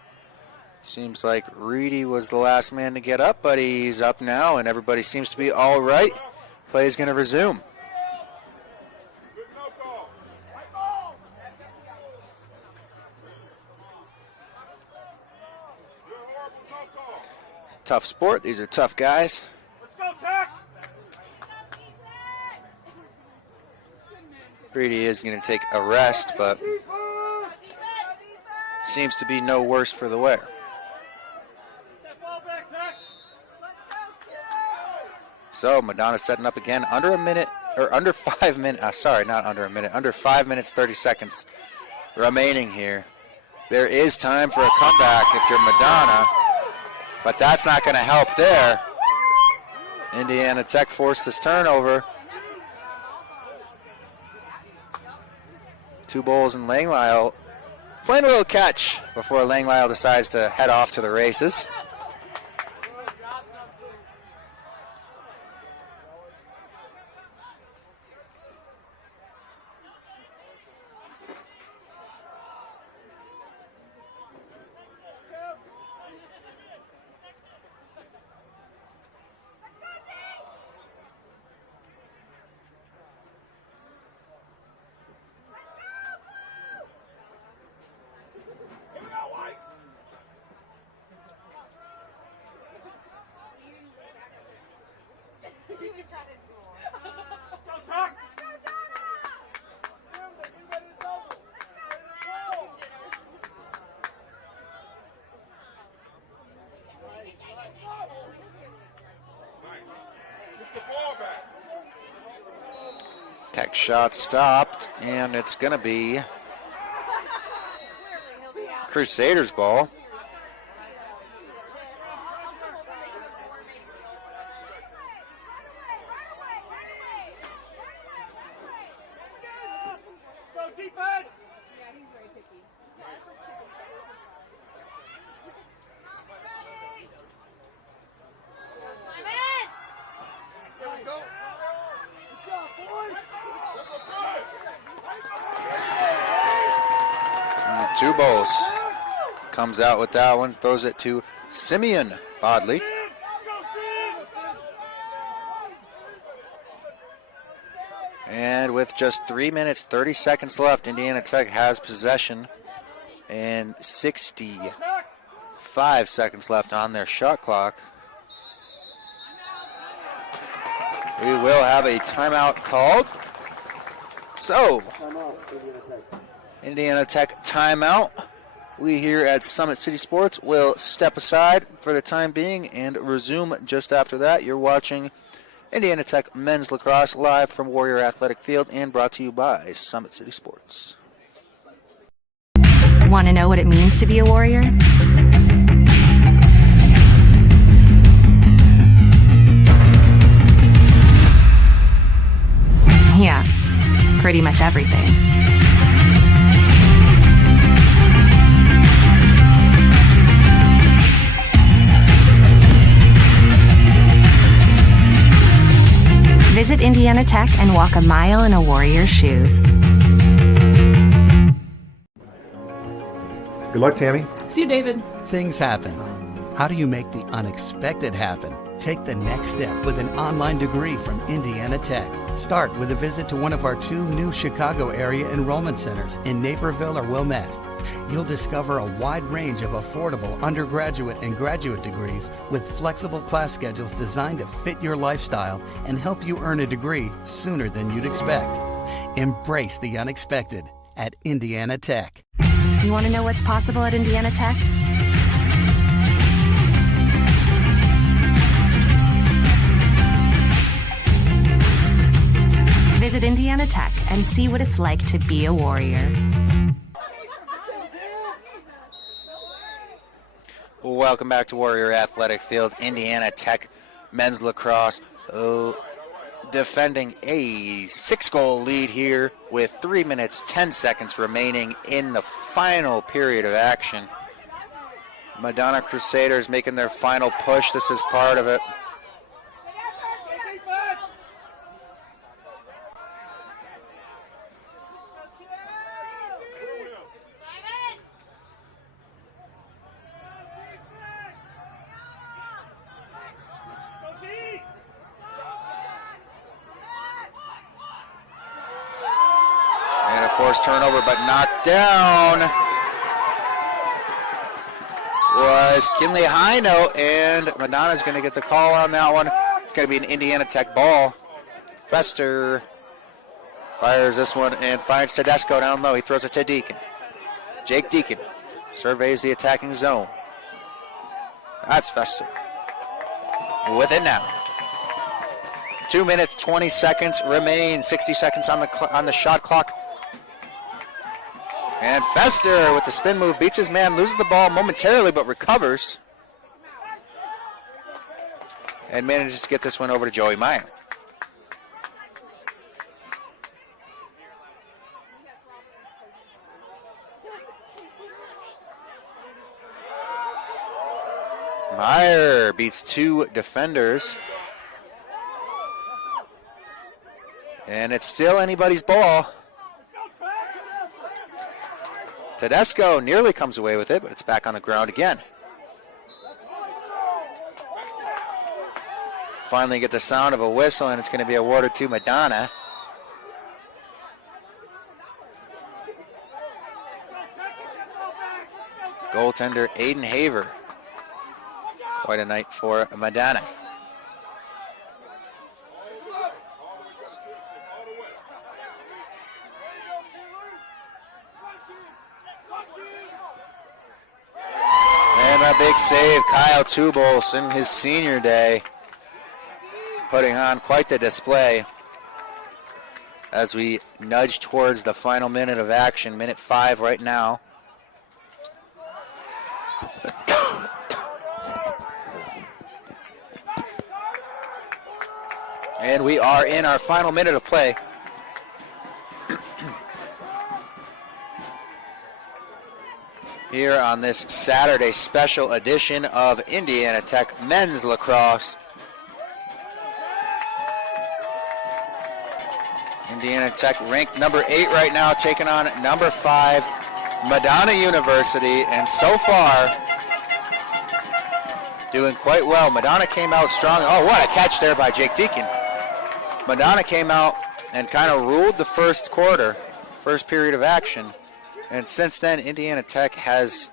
Seems like Reedy was the last man to get up, but he's up now, and everybody seems to be all right. Play is going to resume. Tough sport. These are tough guys. Let's go, Tech. Reedy is going to take a rest, but seems to be no worse for the wear. So Madonna setting up again under a minute, or under 5 minutes, sorry, not under a minute, under 5 minutes, 30 seconds remaining here. There is time for a comeback if you're Madonna, but that's not going to help there. Indiana Tech forced this turnover. 2 Bowles and Langlyle playing a little catch before Langlyle decides to head off to the races. Tech shot stopped, and it's going to be Crusaders ball. Go defense. And 2 Bowles comes out with that one, throws it to Simeon Bodley. And with just 3 minutes, 30 seconds left, Indiana Tech has possession and 65 seconds left on their shot clock. We will have a timeout called. So, Indiana Tech timeout. We here at Summit City Sports will step aside for the time being and resume just after that. You're watching Indiana Tech Men's Lacrosse live from Warrior Athletic Field and brought to you by Summit City Sports. Want to know what it means to be a Warrior? Yeah, pretty much everything. Visit Indiana Tech and walk a mile in a Warrior's shoes. Good luck, Tammy. See you, David. Things happen. How do you make the unexpected happen? Take the next step with an online degree from Indiana Tech. Start with a visit to one of our 2 new Chicago area enrollment centers in Naperville or Wilmette. You'll discover a wide range of affordable undergraduate and graduate degrees with flexible class schedules designed to fit your lifestyle and help you earn a degree sooner than you'd expect. Embrace the unexpected at Indiana Tech. You want to know what's possible at Indiana Tech? Visit Indiana Tech and see what it's like to be a Warrior. Welcome back to Warrior Athletic Field. Indiana Tech Men's Lacrosse defending a 6-goal lead here with 3 minutes, 10 seconds remaining in the final period of action. Madonna Crusaders making their final push. This is part of it. Forced turnover, but knocked down was Kinley Hino, and Madonna's going to get the call on that one. It's going to be an Indiana Tech ball. Fester fires this one and finds Tedesco down low. He throws it to Deacon. Jake Deacon surveys the attacking zone. That's Fester. With it now. 2 minutes, 20 seconds remain. 60 seconds on the shot clock. And Fester with the spin move beats his man, loses the ball momentarily but recovers. And manages to get this one over to Joey Meyer. Meyer beats 2 defenders. And it's still anybody's ball. Tedesco nearly comes away with it, but it's back on the ground again. Finally get the sound of a whistle, and it's going to be awarded to Madonna. Goaltender Aiden Haver. Quite a night for Madonna. And a big save, Kyle Tubols in his senior day, putting on quite the display as we nudge towards the final minute of action, minute 5 right now. And we are in our final minute of play. Here on this Saturday special edition of Indiana Tech Men's Lacrosse. Indiana Tech ranked number 8 right now, taking on number 5, Madonna University. And so far, doing quite well. Madonna came out strong. Oh, what a catch there by Jake Deacon. Madonna came out and kind of ruled the first quarter, first period of action. And since then, Indiana Tech has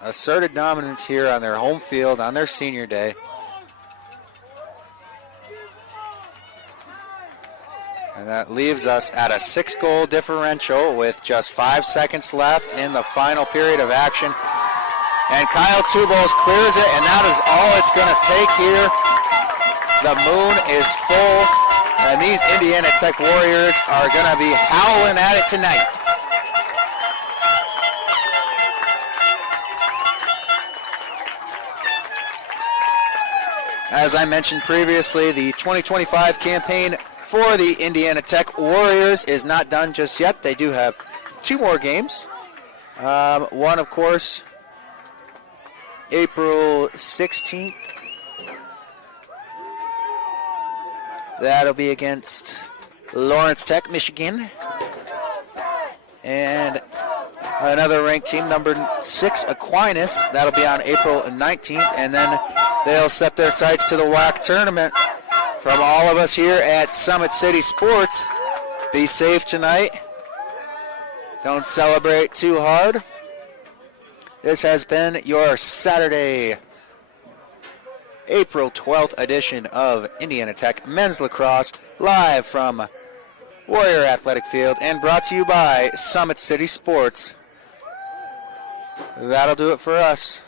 asserted dominance here on their home field on their senior day. And that leaves us at a 6-goal differential with just 5 seconds left in the final period of action. And Kyle Tubos clears it, and that is all it's going to take here. The moon is full, and these Indiana Tech Warriors are going to be howling at it tonight. As I mentioned previously, the 2025 campaign for the Indiana Tech Warriors is not done just yet. They do have 2 more games. One, of course, April 16th. That'll be against Lawrence Tech, Michigan. And another ranked team, number 6, Aquinas. That'll be on April 19th. And then they'll set their sights to the WAC tournament. From all of us here at Summit City Sports, be safe tonight. Don't celebrate too hard. This has been your Saturday, April 12th edition of Indiana Tech Men's Lacrosse, live from Warrior Athletic Field and brought to you by Summit City Sports. That'll do it for us.